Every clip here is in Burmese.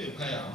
တွေ့ဖတ်ရအောင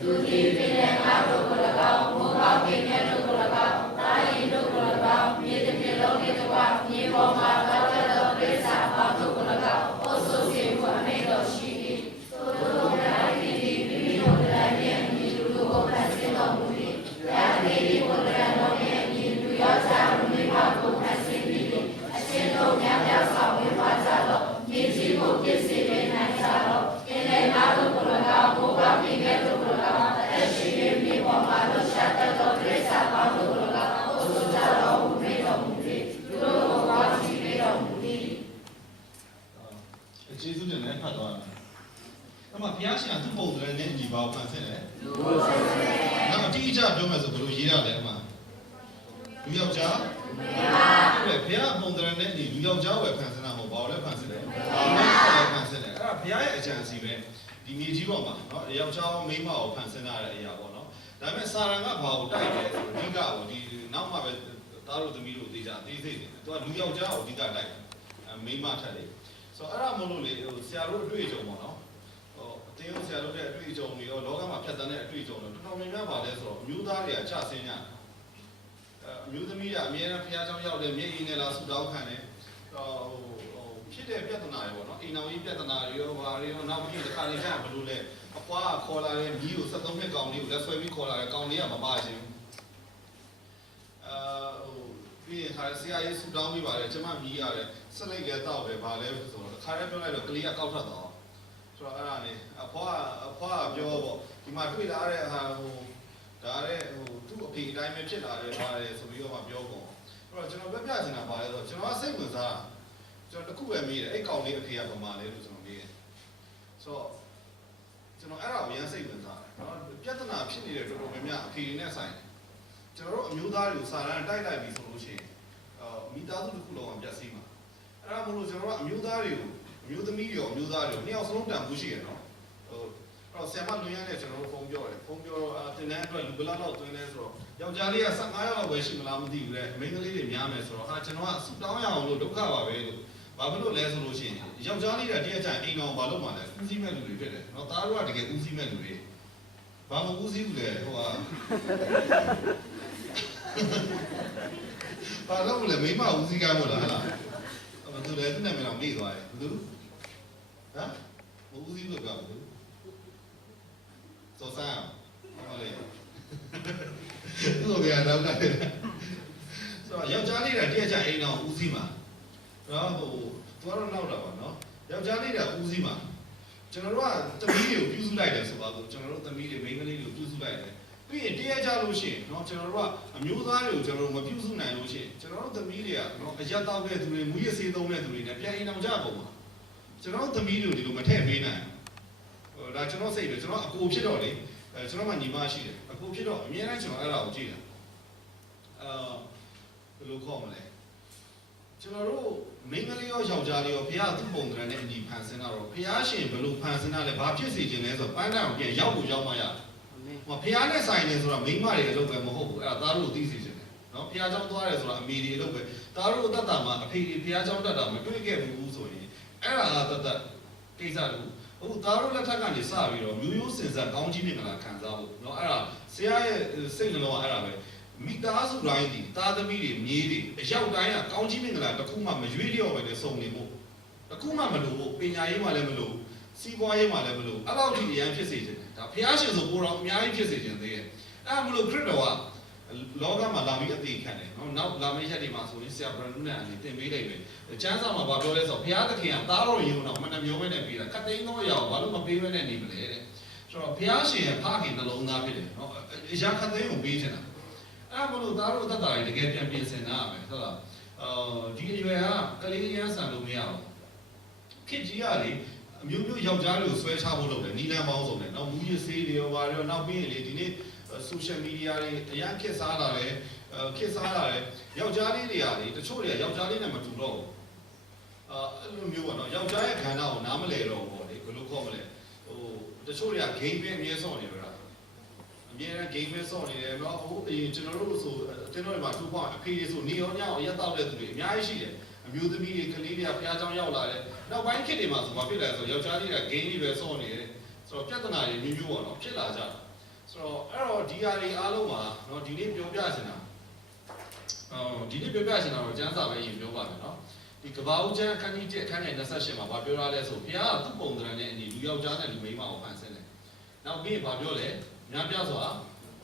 ်သူဒီပင်လည်းငါတို့ကို၎င်းမိုးကောင်းပင်မြတ်တို့ကို၎င်းတာရင်တို့ကို၎င်းမြေတစ်မြေလုံးလေးတစ်ဝမြေပေါ်မှာပတ်သက်သောပြိဿာပေါင်းတို့ကို၎င်းအုပ်စုစေဖို့အမိန့်တော်ရှိ၏သို့သောတရားဒီမိမိတို့တရားနှင့်မိလူတို့ကိုဖန်ဆင်းတော်မူ၏တရားဒီကိုတရားတော်နှင့်မိလူရောက်ကြမိဘကိုဖန်ဆင်းပြီးအရှင်တို့များများဆောင်ဝေပါကြတော့မြေကြီးကိုပြည့်စုံနေနိုင်ကြတော့ပင်လည်းငါတို့ကို၎င်းမိုးကောင်းပင်မြတ်တို့ကို၎င်းကျေးဇူးတင်လည်းဖတ်သွားတယ်။အဲ့မှာဘုရားရှင်ကသူ့ပုံစံနဲ့ညီပါဖန်ဆင်းတယ်။နောက်အတိအကျပြောမယ်ဆိုဘယ်လိုရေးရတယ်အမှလူယောက်ျားဟုတ်တယ်ဘုရားပုံစံနဲ့ညီလူယောက်ျားပဲဖန်ဆင်းတာမဟုတ်ဘာလို့လဲဖန်ဆင်းတယ်။မိန်းမလည်းဖန်ဆင်းတယ်။အဲ့ဒါဘုရားရဲ့အကြံစီပဲဒီမြေကြီးပေါ်မှာနော်ယောက်ျားမိန်းမကိုဖန်ဆင်းရတဲ့အရာပေါ့နော်။ဒါပေမဲ့စာရန်ကဘာကိုတိုက်တယ်ဆိုအဓိကကိုဒီနောက်မှပဲသားတို့သမီးတို့သိကြသိစိတ်တယ်။သူကလူယောက်ျားကိုအဓိကတိုက်တယ်။မိန်းမထက်တယ်ဆိုတော့အဲ့ဒါမလို့လေဆရာတို့အတွေ့အကြုံပေါ့နော်ဟိုအတင်းဆရာတို့ရဲ့အတွေ့အကြုံတွေရောလောကမှာဖြတ်သန်းတဲ့အတွေ့အကြုံတွေတော်တော်များများပါလဲဆိုတော့အမျိုးသားတွေကချဆင်းကြအမျိုးသမီးကအများနဲ့ဖခင်เจ้าရောက်တယ်မျက်ရည်နဲ့လာဆူတောင်းခံတယ်ဟိုဖြစ်တဲ့ပြဿနာတွေပေါ့နော်အိမ်တော်ကြီးပြဿနာတွေရောဘာတွေရောနောက်ပြီးတစ်ခါလေကျရင်ဘယ်လိုလဲအဖွားခေါ်လာတဲ့မိကို73နှစ်ကောင်လေးကိုလက်ဆွဲပြီးခေါ်လာတဲ့ကောင်လေးကမပါချင်ဘူးပြီးရင်ခါဆရာကြီးဆူတောင်းပြီးပါတယ်ကျွန်မမိရတယ်ဆက်လိုက်လဲတော့ပဲဗာလဲဆိုတော့ခါရဲပြောလိုက်တော့ကလေးကကောက်ထွက်သွားဆိုတော့အဲ့ဒါနေအဖွားပြောပေါ့ဒီမှာတွေ့လာတဲ့ဟာဟိုဒါတဲ့ဟိုသူ့အဖေအတိုင်းပဲဖြစ်လာတယ်ပါတယ်ဆိုပြီးတော့မှပြောကုန်အဲ့တော့ကျွန်တော်ပြချင်တာပါလဲဆိုတော့ကျွန်တော်စိတ်ဝင်စားကျွန်တော်တခုပဲမေးတယ်အဲ့ကောင်လေးအဖေကဗမာလဲလို့ကျွန်တော်မေးတယ်ဆိုတော့ကျွန်တော်အဲ့ဒါကိုရမ်းစိတ်ဝင်စားတယ်နော်ပြဿနာဖြစ်နေတဲ့တော်တော်များများအဖေနဲ့ဆိုင်ကျွန်တော်တို့အမျိုးသားတွေကိုစာရန်တိုက်လိုက်ပြီဆိုလို့ရှိရင်မိသားစုတစ်ခုလုံးကပြတ်စီးမှာအဲ့ဒါမလို့ကျွန်တော်တို့အမျိုးသားတွေကိုအမျိုးသမီးတွေရောအမျိုးသားတွေရောနှစ်ယောက်စလုံးတန်ဖိုးရှိရနော်ဟိုအဲ့တော့ဆရာမလွန်ရတဲ့ကျွန်တော်တို့ဖုန်းပြောတော့တင်တဲ့အတွက်လူဘလောက်တွင်းလဲဆိုတော့ယောက်ျားလေးက15ယောက်လောက်ပဲရှိမလားမသိဘူးလေမိန်းကလေးတွေများမယ်ဆိုတော့ဟာကျွန်တော်ကဆူတောင်းရအောင်လို့ဒုက္ခပါပဲလို့ဘာဖြစ်လို့လဲဆိုလို့ရှိရင်ယောက်ျားလေးတွေကတရက်ကျရင်အိမ်တော်ဘာလို့မှလဲဦးစီးမဲ့လူတွေဖြစ်တယ်နော်သားတို့ကတကယ်ဦးစီးမဲ့လူတွေဘာမှဦးစီးဘူးလေဟိုဟာဘာလို့လဲမိမဦးစီးကားမို့လားဟာဘယ်သူလဲသူနာမည်တော့မေ့သွားတယ်ဘယ်သူဟမ်မဦးစီးလို့ပြောဘူးစောစမ်းဟုတ်လေသူ့ကိုကတော့ကတယ်ဆိုတော့ယောက်ျားလေးကတရက်ချအိမ်တော်ဦးစီးမှာနော်ဟိုသူကတော့နောက်တာပါနော်ယောက်ျားလေးကဦးစီးမှာကျွန်တော်တို့ကသမီးတွေကိုပြုစုလိုက်တယ်ဆိုပါတော့ကျွန်တော်တို့သမီးတွေမိန်းကလေးတွေကိုပြုစုလိုက်တယ်ပြီးရင်တရားကြလို့ရှိရင်เนาะကျွန်တော်တို့ကအမျိုးသားတွေကိုကျွန်တော်တို့မပြုစုနိုင်လို့ရှိရင်ကျွန်တော်တို့သမီးတွေကเนาะအရက်တောက်တဲ့သူတွေမူရစေးသုံးတဲ့သူတွေနဲ့ပြန်အိမ်အောင်ကြပုံမှာကျွန်တော်တို့သမီးတွေကိုဒီလိုမထည့်ပေးနိုင်ဟိုဒါကျွန်တော်စိတ်ပဲကျွန်တော်အကိုဖြစ်တော့လေကျွန်တော်မှညီမရှိတယ်အကိုဖြစ်တော့အမြဲတမ်းကျွန်တော်အဲ့ဒါကိုကြည့်တယ်ဘယ်လိုခေါ်မလဲကျွန်တော်တို့မိန်းကလေးရောယောက်ျားလေးရောဘုရားသူ့ပုံစံနဲ့အညီဖန်ဆင်းတာတော့ဘုရားရှင်ဘယ်လိုဖန်ဆင်းတာလဲဘာဖြစ်စေခြင်းလဲဆိုတော့ပန်းတိုင်ကိုပြန်ရောက်ဖို့ရောက်မှရတယ်ဟိုဖះနဲ့ဆိုင်နေဆိုတာမိန်းမတွေအလုပ်ပဲမဟုတ်ဘူးအဲ့ဒါသားတို့သိစေချင်တယ်နော်ဖះเจ้าသွားတယ်ဆိုတာအမေတွေအလုပ်ပဲသားတို့အသက်တာမှာအဖေတွေဖះเจ้าတတ်တာမတွေ့ခဲ့ဘူးဆိုရင်အဲ့ဒါကတတ်ကိစ္စတူအခုသားတို့လက်ထက်ကနေစပြီးတော့မျိုးရိုးစင်ဆက်ကောင်းကြီးမင်္ဂလာခံစားဖို့နော်အဲ့ဒါဆရာရဲ့စိတ်နှလုံးကအဲ့ဒါပဲမိသားစုတိုင်းဒီသားသမီးတွေမြေးတွေအရောက်တိုင်းကကောင်းကြီးမင်္ဂလာတစ်ခုမှမရွေးလျော့ပဲနဲ့စုံနေဖို့တစ်ခုမှမလိုဘူးပညာရေးမှလည်းမလိုစီးပွားရေးမှလည်းမလိုအဲ့လောက်ထိအရန်ဖြစ်စေချင်တယ်ဒါဖះရှင်ဆိုပိုတော်အများကြီးဖြစ်စေချင်သေးတယ်အဲ့မလို့ခရစ်တော်ကလောကမှာလာပြီးအသေးခံတယ်နော်နောက်လာမယ့်ရက်တွေမှာဆိုရင်ဆရာဗရန်နုနဲ့အနေတင်ပေးလိုက်တယ်ကျမ်းစာမှာဘာပြောလဲဆိုတော့ဘုရားသခင်ကသားတော်ယုံတော့မနှမျိုးပဲနဲ့ပေးတာခတ်သိမ်းသောအရာကိုဘာလို့မပေးဘဲနဲ့နေမလဲတဲ့ဆိုတော့ဘုရားရှင်ရဲ့ဖခင်နှလုံးသားဖြစ်တယ်နော်အရာခတ်သိမ်းကိုပေးချင်တာအဲ့မလို့သားတော်သက်တာတွေတကယ်ပြန်ပြင်ဆင်တာပဲဟုတ်လားဒီအရွယ်ကကလေးရမ်းဆန်လို့မရဘူးခစ်ကြီးကလေအမျိုးမျိုးယောက်ျားတွေကိုဆွဲချဖို့လုပ်တယ်နီလန်ပေါင်းစုံတယ်နောက်မူရစေးတွေရောဘာတွေရောနောက်ပြီးရင်လေဒီနေ့ social media တွေအရန်ခက်စားလာတယ်ယောက်ျားလေးတွေကလေတချို့တွေကယောက်ျားလေးနဲ့မတူတော့ဘူးအဲ့လိုမျိုးပေါ့နော်ယောက်ျားရဲ့ခန္ဓာကိုနားမလဲတော့ဘူးပေါ့လေဘယ်လိုခေါ်မလဲဟိုတချို့တွေက game ပဲအမြဲဆောင်နေကြတာအမြဲတမ်း game ပဲဆောင်နေတယ်နော်ဟိုအရင်ကျွန်တော်တို့ဆိုအတင်းတော်တွေမှာ2 point အဖေတွေဆိုနေရောညောင်ရက်တောက်တဲ့သူတွေအများကြီးရှိတယ်အ မျိုးသမီးတွေကလေးတွေကဖျားချောင်းရောက်လာတယ်နောက်ပိုင်းခေတ်တွေမှာဆိုဘာဖြစ်လဲဆိုယောက်ျားလေးကဂိမ်းတွေပဲစောနေတယ်ဆိုတော့ပြဿနာတွေမျိုးမျိုးပေါ့နော်ဖြစ်လာကြဆိုတော့အဲ့တော့ဒီဟာတွေအားလုံးမှာနော်ဒီနေ့ပြောပြချင်တာဒီနေ့ပြောပြချင်တာတော့ကျမ်းစာပဲရင်ပြောပါမယ်နော်ဒီကဘာဦးကျမ်းအခန်းကြီး1အခန်းငယ်28မှာဘာပြောရလဲဆိုဘုရားကသူ့ပုံသဏ္ဍာန်နဲ့အညီလူယောက်ျားနဲ့လူမိန်းမကိုဖန်ဆင်းတယ်နောက်ပြီးဘာပြောလဲများပြစွာ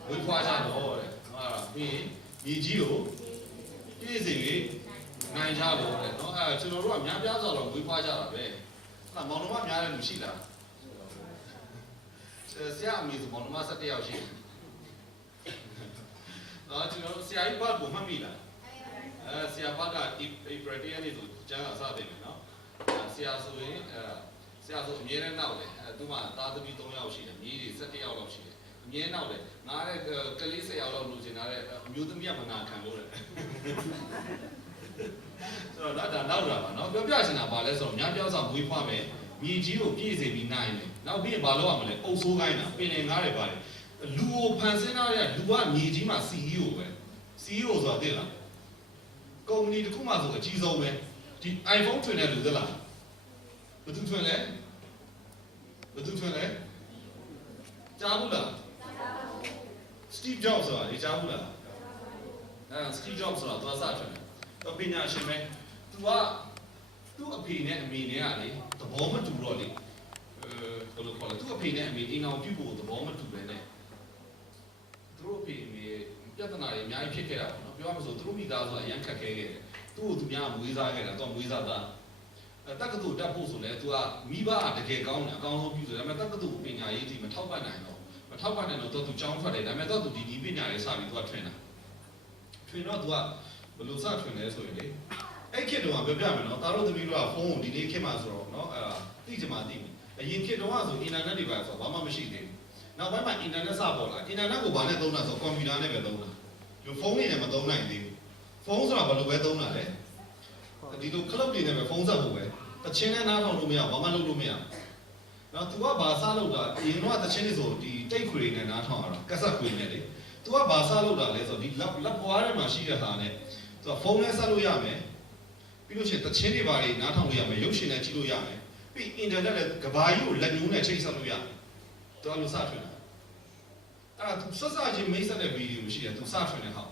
ဝေဖွားကြတော့တဲ့ဟုတ်လားပြီးမြေကြီးကိုပြည့်စုံ၍နိုင်ကြလို့တဲ့နော်အဲကျွန်တော်တို့ကများပြစွာတော့ဝေဖွားကြတာပဲဟာမောင်နှမများတဲ့လူရှိလားဆရာအမေဆိုမောင်နှမ17ယောက်ရှိတယ်နော်ကျွန်တော်ဆရာကြီးဘတ်ကိုမှတ်မိလားဆရာဘတ်က April တရက်နေ့ဆိုကျန်းစာစတယ်နော်ဆရာဆိုရင်ဆရာဆိုအမြဲတမ်းနောက်တယ်သူမှသားသမီး3ယောက်ရှိတယ်မြေးတွေ17ယောက်လောက်ရှိတယ်အမြဲနောက်တယ်ငါတဲ့ကလေး10ယောက်လောက်လိုချင်တာတဲ့အမျိုးသမီးကမနာခံလို့တဲ့ဆိုတော့ဒါနောက်တာပါနော်ပြောပြချင်တာပါလဲဆိုတော့များပြောဆောင်မွေးဖွားမယ်မြေကြီးကိုပြည့်စေပြီးနိုင်တယ်နောက်ပြီးဘာလုပ်ရမလဲအုပ်ဆိုးခိုင်းတာပင်လယ်ငါးတွေပါတယ်လူကိုဖန်ဆင်းထားတဲ့လူကမြေကြီးမှာ CEO ပဲ CEO ဆိုတာသိလားကုမ္ပဏီတစ်ခုမှဆိုအကြီးဆုံးပဲဒီ iPhone ထွင်တဲ့လူသိလားဘယ်သူထွင်လဲကြားဘူးလား Steve Jobs ဆိုတာဒီကြားဘူးလားSteve Jobs ဆိုတာသူကစထွင်တယ်ပညာရှင်ပဲသူကသူ့အဖေနဲ့အမေနဲ့ကလေသဘောမတူတော့လေဘယ်လိုခေါ်လဲသူ့အဖေနဲ့အမေအိမ်အောင်ပြုဖို့သဘောမတူပဲနဲ့သူတို့အဖေအမေပြဿနာတွေအများကြီးဖြစ်ခဲ့တာပေါ့နော်ပြောရမလို့သူတို့မိသားစုကအရန်ခက်ခဲခဲ့တယ်သူ့ကိုသူများမွေးစားခဲ့တာသူကမွေးစားသားတက္ကသိုလ်တက်ဖို့ဆိုလဲသူကမိဘတကယ်ကောင်းတယ်အကောင်းဆုံးပြုဆိုဒါပေမဲ့တက္ကသိုလ်ပညာရေးကြီးမထောက်ပံ့နိုင်တော့သူကျောင်းထွက်တယ်ဒါပေမဲ့သူဒီပညာရေးစပြီးသူကထွင်တော့သူကဘယ်လိုစထွင်လဲဆိုရင်လေအဲ့ခေတ်တုန်းကပြောပြမယ်နော်သားတို့သမီးတို့ကဖုန်းကိုဒီနေ့ခေတ်မှာဆိုတော့နော်သိချင်မှသိမယ်အရင်ခေတ်တုန်းကဆိုအင်တာနက်တွေပါဆိုတော့ဘာမှမရှိသေးဘူးနောက်ပိုင်းမှာအင်တာနက်စပေါ်လာအင်တာနက်ကိုဘာနဲ့သုံးတာဆိုကွန်ပျူတာနဲ့ပဲသုံးတာဒီဖုန်းနဲ့မသုံးနိုင်သေးဘူးဖုန်းဆိုတာဘယ်လိုပဲသုံးတာလဲဒီလို club တွေနဲ့ပဲဖုန်းဆက်ဖို့ပဲတချင်းနဲ့နားထောင်လို့မရဘာမှလုပ်လို့မရနော် तू ကဘာစားလုပ်တာအရင်တော့တချင်းတွေဆိုဒီတိတ်ခွေနဲ့နားထောင်ရတာကက်ဆက်ခွေနဲ့လေ तू ကဘာစားလုပ်တာလဲဆိုဒီလက်ပွားထဲမှာရှိတဲ့ဟာနဲ့ तू ဖုန်းနဲ့ဆက်လို့ရမယ်ပြီးလို့ရှိရင်တချင်းတွေဘာတွေနားထောင်လို့ရမယ်ရုပ်ရှင်နဲ့ကြည့်လို့ရမယ်ပြီးအင်တာနက်နဲ့ကဘာကြီးကိုလက်ညှိုးနဲ့ချိတ်ဆက်လို့ရတယ် तू ကလို့စထွင်တာအဲ့ဒါ तू ဆက်စချင်းမိတ်ဆက်တဲ့ဗီဒီယိုရှိတယ် तू စထွင်တဲ့ဟာ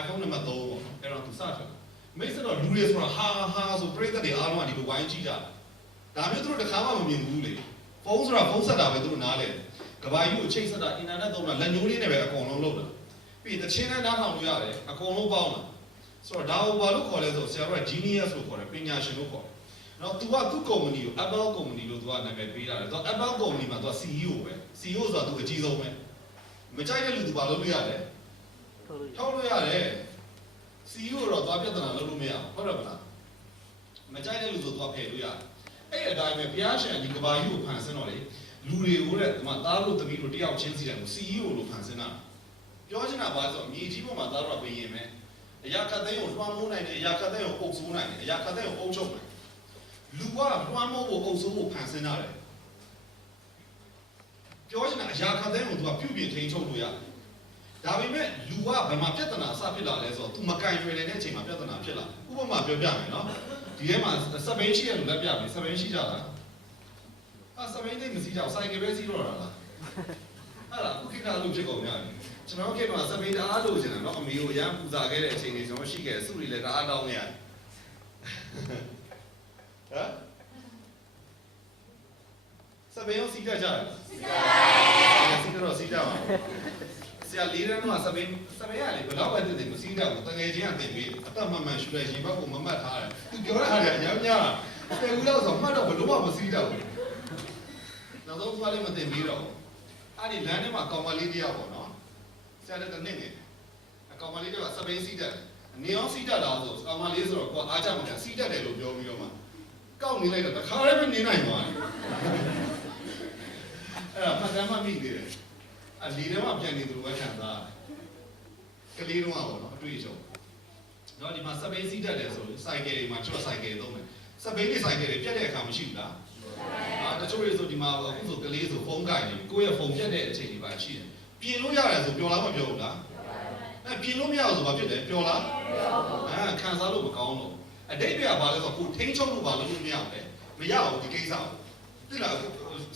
iPhone နံပါတ်3ပေါ့နော်အဲ့တော့ तू စထွင်မိတ်ဆက်တော့လူတွေဆိုတာဟာဆိုပြိတ္တတွေအားလုံးကဒီလိုဝိုင်းကြည့်ကြဒါမျိုးသူတို့တစ်ခါမှမမြင်ဘူးလေဖုန်းဆိုတာဖုန်းဆက်တာပဲသူတို့နားလဲကဘာကြီးကိုချိတ်ဆက်တာအင်တာနက်သုံးတာလက်ညှိုးလေးနဲ့ပဲအကုန်လုံးလုပ်တာပြီးတချင်းနဲ့နားထောင်လို့ရတယ်အကုန်လုံးပေါင်းတာဆိုတော့ဒါကိုဘာလို့ခေါ်လဲဆိုဆရာတို့က genius လို့ခေါ်တယ်ပညာရှင်လို့ခေါ်တယ်နော် तू ကသူ့ကုမ္ပဏီကို Apple ကုမ္ပဏီလို့ तू ကနာမည်ပေးတာလေ तू Apple ကုမ္ပဏီမှာ तू CEO ပဲ CEO ဆိုတာ तू အကြီးဆုံးပဲမကြိုက်တဲ့လူ तू ဘာလုပ်လို့ရလဲထုတ်လို့ရတယ် CEO တော့သွားပြဿနာလုပ်လို့မရဘူးဟုတ်တယ်မလားမကြိုက်တဲ့လူဆိုသွားဖယ်လို့ရတယ်အဲ့အတိုင်းပဲဘုရားရှင်ဒီကဘာကြီးကိုဖန်ဆင်းတော့လေလူတွေကိုတဲ့ဒီမှာသားလို့သမီးတို့တယောက်ချင်းစီတယ်ကို CEO လို့ဖန်ဆင်းတာပြောချင်တာပါဆိုမြေကြီးပေါ်မှာသားတော့ပြင်ရင်ပဲအရာခတ်သိန်းကိုလွှမ်းမိုးနိုင်တယ်အရာခတ်သိန်းကိုအုပ်ဆိုးနိုင်တယ်အရာခတ်သိန်းကိုအုပ်ချုပ်နိုင်လူကလွှမ်းမိုးဖို့အုပ်ဆိုးဖို့ဖန်ဆင်းတာလေပြောချင်တာအရာခတ်သိန်းကိုသူကပြုပြင်ထိန်းချုပ်လို့ရတယ်ဒါပေမဲ့လူကဘယ်မှာပြဿနာစဖြစ်လာလဲဆိုတော့ तू မကင်ရွယ်တဲ့အချိန်မှာပြဿနာဖြစ်လာဥပမာပြောပြမယ်နော်ဒီထဲမှာစပိန်ရှိရလို့လက်ပြမယ်စပိန်ရှိကြလားစပိန်သိမစီးကြဘူးစိုက်ကယ်ပဲစီးတော့တာလားဟာလားခုခေတ်ကလို့ဖြစ်ကုန်ကြတယ်ကျွန်တော်ခေတ်မှာစပိန်တအားလို့ရှင်တယ်နော်အမေကိုရမ်းပူဇာခဲ့တဲ့အချိန်တွေကျွန်တော်ရှိခဲ့စုတွေလည်းတအားတောင်းနေရတယ်ဟမ်စပိန်ရောစီးကြကြတယ်စီးတော့စီးကြပါဆရာလေးတန်းကစပိန်ရလေဘယ်တော့မှတည်မစီးတော့ဘူးတကယ်ချင်းအတင်ပြီးအသက်မှန်မှန်ရှူလိုက်ရင်ဘက်ကိုမမှတ်ထားတယ်သူပြောတဲ့ဟာတွေအများများတယ်ဦးလို့ဆိုမှတ်တော့ဘယ်လို့မှမစီးတော့ဘူးနောက်ဆုံးသွားလည်းမတင်ပြီးတော့အဲ့ဒီလမ်းထဲမှာကောင်မလေးတယောက်ပေါ့နော်ဆရာလည်းတနစ်နေအကောင်မလေးကစပိန်စီးတယ်နေအောင်စီးတတ်တာဆိုကောင်မလေးဆိုတော့ကိုအားကြမှာစီးတတ်တယ်လို့ပြောပြီးတော့မှကောက်နေလိုက်တော့တခါလည်းမနေနိုင်ပါဘူးအဲ့ဒါမှတ်တမ်းမှမိသေးတယ်အလီထဲမှာပြန်နေသူလိုပဲခံစားရတယ်ကလေးတော့ပေါ့နော်အတွေ့အကြုံတော့ဒီမှာစပိန်စီးတတ်တယ်ဆိုစိုက်ကယ်တွေမှာချော့စိုက်ကယ်သုံးမယ်စပိန်တွေစိုက်ကယ်တွေပြတ်တဲ့အခါမရှိဘူးလားတချို့တွေဆိုဒီမှာအခုဆိုကလေးဆိုဖုန်းကိုင်နေကိုယ့်ရဲ့ဖုန်းပြတ်တဲ့အချိန်တွေပါရှိတယ်ပြင်လို့ရတယ်ဆိုပျော်လားမပျော်ဘူးလားပြင်လို့မရဘူးဆိုဘာဖြစ်လဲပျော်လားခံစားလို့မကောင်းတော့အ အတိတ်ကဘာလဲဆိုကိုထိန်းချုပ်လို့ဘာလို့မရအောင်လဲမရအောင်ဒီကိစ္စကိုသိလား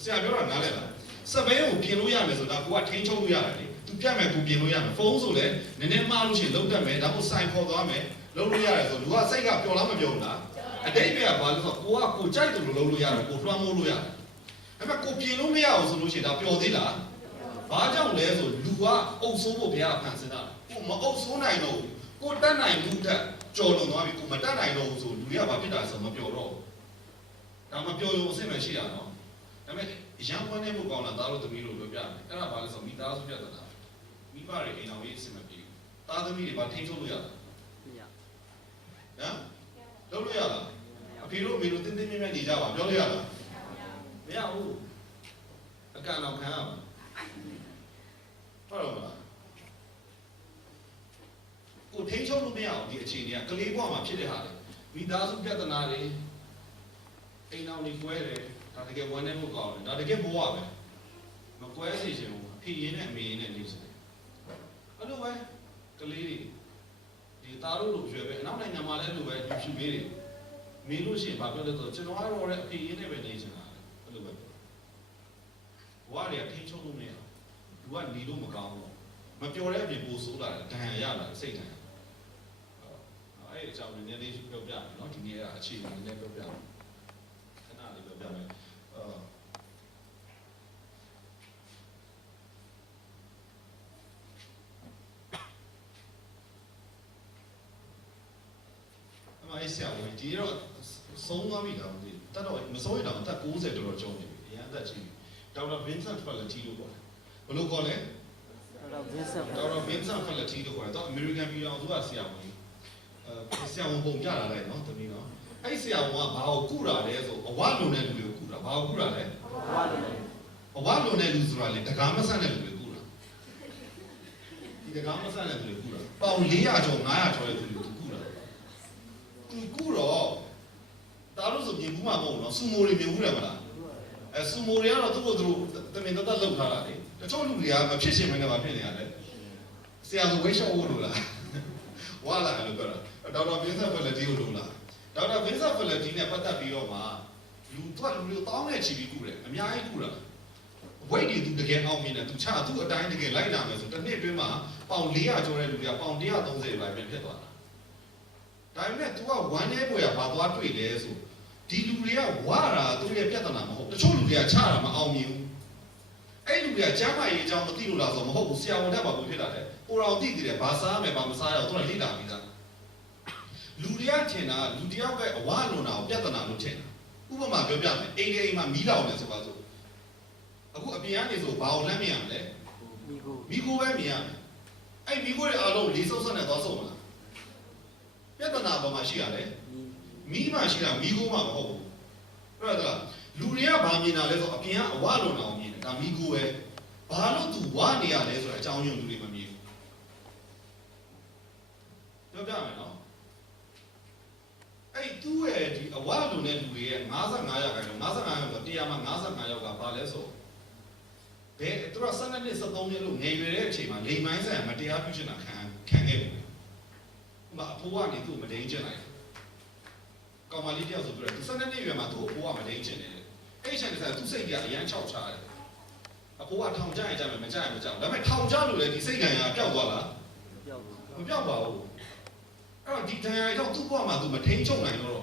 ဆရာပြောတာနားလည်လားစပယ်ကိုပြင်လို့ရမယ်ဆိုတာကိုကထိန်းချုပ်လို့ရတယ်လေသူပြတ်မယ်ကိုပြင်လို့ရမယ်ဖုန်းဆိုလည်းနည်းနည်းမှားလို့ရှိရင်လုံးတက်မယ်ဒါမှမဟုတ်စိုင်ခေါ်သွားမယ်လုံးလို့ရတယ်ဆိုလူကစိတ်ကပျော်လားမပျော်ဘူးလားအတိတ်ကဘာလဲဆိုကိုကြိုက်တယ်လို့လုံးလို့ရတယ်ကိုလွှမ်းမိုးလို့ရတယ်ဒါပေမဲ့ကိုပြင်လို့မရအောင်ဆိုလို့ရှိရင်ဒါပျော်သေးလားဘာကြောင့်လဲဆိုလူကအုပ်ဆိုးဖို့ဘုရားဖန်ဆင်းတာကိုမအုပ်ဆိုးနိုင်တော့ကိုတတ်နိုင်မှုတက်ကြော်လွန်သွားပြီကိုမတတ်နိုင်တော့ဘူးဆိုလူတွေကဘာဖြစ်တာဆိုမပျော်တော့ဒါမှပျော်ရုံအဆင်မရှိတာနော်ဒါပေမဲ့ရန်ဝင်နေမှုကောင်းတာသားတို့သမီးတို့ပြောပြတယ်အဲ့ဒါဘာလဲဆိုမိသားစုပြဿနာမိဘတွေအိမ်တော်ကြီးအဆင်မပြေဘူးသားသမီးတွေဘာထိန်းချုပ်လို့ရတာမရလုပ်လို့ရလားအဖေတို့အမေတို့တင်းတင်းမြတ်မြတ်နေကြပါပြောလို့ရလားမရဘူးအကန့်တော့ခံရမှာဟုတ်တော့မလားကိုထိန်းချုပ်လို့မရအောင်ဒီအခြေအနေကကလေးဘဝမှာဖြစ်တဲ့ဟာလေမိသားစုပြဿနာတွေအိမ်တော်တွေကွဲတယ်ဒါတကယ်ဝမ်းနည်းမှုကောင်းတယ်ဒါတကယ်ဘဝပဲမကွဲစေချင်ဘူးအဖေရင်းနဲ့အမေရင်းနဲ့နေစေတယ်အဲ့လိုပဲကလေးတွေဒီသားတို့လိုရွယ်ပဲအနောက်နိုင်ငံမှာလည်းလိုပဲဖြူလေးတွေမေးလို့ရှိရင်ဘာပြောလဲဆိုတော့ကျွန်တော်ကတော့အဖေရင်းနဲ့ပဲနေချင်တာအဲ့လိုပဲဘဝတွေကထိန်းချုပ်လို့မရဘူးကနေလို့မကောင်းဘူးမပျော်တဲ့အပြင်ပိုဆိုးလာတယ်ဒဏ်ရာရလာစိတ်ဒဏ်ရာအဲ့အကြောင်းနည်းနည်းလေးပြောပြမယ်နော်ဒီနေ့ကအခြေအနေနည်းနည်းပြောပြမယ်ခဏလေးပြောပြမယ်အဲ့ဆရာဝန်ဒီတော့ဆုံးသွားပြီလားမသိဘူးတတ်တော့မဆုံးရတော့အသက်60တော်တော်ကျုံနေပြီအရင်အသက်ကြီးဒေါက်တာဗင်ဆန့်ဖလက်တီလို့ခေါ်တယ်ဘယ်လိုခေါ်လဲဒေါက်တာဗင်ဆန့်ဖလက်တီလို့ခေါ်တယ်တော့အမေရိကန်ပြည်တော်စုကဆရာဝန်ဆရာဝန်ပုံပြလာလိုက်နော်တမီးနော်အဲ့ဆရာဝန်ကဘာကိုကုတာလဲဆိုအဝလုံတဲ့လူတွေကိုကုတာဘာကိုကုတာလဲအဝလုံတဲ့လူဆိုတာလေတကားမဆန့်တဲ့လူတွေကုတာဒီတကားမဆန့်တဲ့လူတွေကုတာပေါင်400ကျော်500ကျော်တဲ့လူတွေကုတာသူကုတော့ဒါလို့ဆိုပြင်ဘူးမှာမဟုတ်ဘူးနော်စူမိုတွေပြင်ဘူးတယ်မလားစူမိုတွေကတော့သူ့ကိုသူတမင်တတ်လောက်ထားတာလေတချို့လူတွေကမဖြစ်ရှင်မနေမှာဖြစ်နေရတယ်ဆရာဆိုဝိရှော့ဝလို့လားဝါလာလို့ပြောတာဒေါက်တာဗင်းဆက်ဖလက်တီကိုလို့လားဒေါက်တာဗင်းဆက်ဖလက်တီနဲ့ပတ်သက်ပြီးတော့မှလူတွေတောင်းနဲ့ချီပြီးကုတယ်အများကြီးကုတာဝိတ်တွေသူတကယ်အောင်မြင်တယ်သူချသူ့အတိုင်းတကယ်လိုက်လာမယ်ဆိုတစ်နှစ်အတွင်းမှာပေါင်400ကျော်တဲ့လူတွေကပေါင်130ပဲပြန်ဖြစ်သွားတာဒါပေမဲ့ तू ကဝမ်းနေပေါ်ရဘာသွားတွေ့လဲဆိုဒီလူတွေကဝါတာသူရဲ့ပြဿနာမဟုတ်တချို့လူတွေကချတာမအောင်မြင်ဘူးအဲ့လူတွေကကျမ်းမာရေးအကြောင်းမသိလို့လားဆိုမဟုတ်ဘူးဆရာဝန်တက်ပါဘူးဖြစ်တာလေကိုတော်သိတယ်ဘာစားမယ်ဘာမစားရအောင်သူကလေ့လာပြီးသားလူတွေကထင်တာလူတယောက်ကအဝလွန်တာကိုပြဿနာလို့ထင်တာဥပမာပြောပြမယ်အိမ်မှာမီးလောင်နေဆိုပါစို့အခုအပြင်ကနေဆိုဘာကိုလှမ်းမြင်ရမလဲမီးကိုပဲမြင်ရမယ်အဲ့မီးကိုရဲ့အားလုံးလေးစုပ်ဆက်နဲ့သွားစုပ်မလားပြဿနာဘာမှရှိရလဲမီးမှရှိတာမီးကိုမှမဟုတ်ဘူးဟုတ်လားလူတွေကဘာမြင်တာလဲဆိုအပြင်ကအဝလွန်တာကိုမြင်တယ်ဒါမီးကိုပဲဘာလို့သူဝနေရလဲဆိုတဲ့အကြောင်းရင်းလူတွေမမြင်ဘူးပြောပြမယ်နော်အဲ့သူ့ရဲ့ဒီအဝလွန်တဲ့လူတွေရဲ့55ရာခိုင်နှုန်း55ရာခိုင်နှုန်းတရားမှာ55ယောက်ကဘာလဲဆိုဘယ်သူက12နှစ်13နှစ်လို့ငယ်ရွယ်တဲ့အချိန်မှာလိမ်မိုင်းဆိုင်မတရားပြုချင်တာခံခဲ့ဘူးအဖိုးကနေသူ့မဒိန်ကျင်လိုက်ကောင်မလေးတယောက်ဆိုပြီးတော့12နှစ်ရွယ်မှာသူ့အဖိုးကမဒိန်ကျင်တယ်အဲ့ချိန်ကသူ့စိတ်ကအရန်ချောက်ချတယ်အဖိုးကထောင်ကြရင်ကြမယ်မကြရင်မကြဘူးဒါပေမဲ့ထောင်ကြလို့လေဒီစိတ်ကံကပျောက်သွားလားမပျောက်ပါဘူးအဲ့တော့ဒီတရားကြောင့်သူ့ဘဝမှာသူမထိန်ချုပ်နိုင်တော့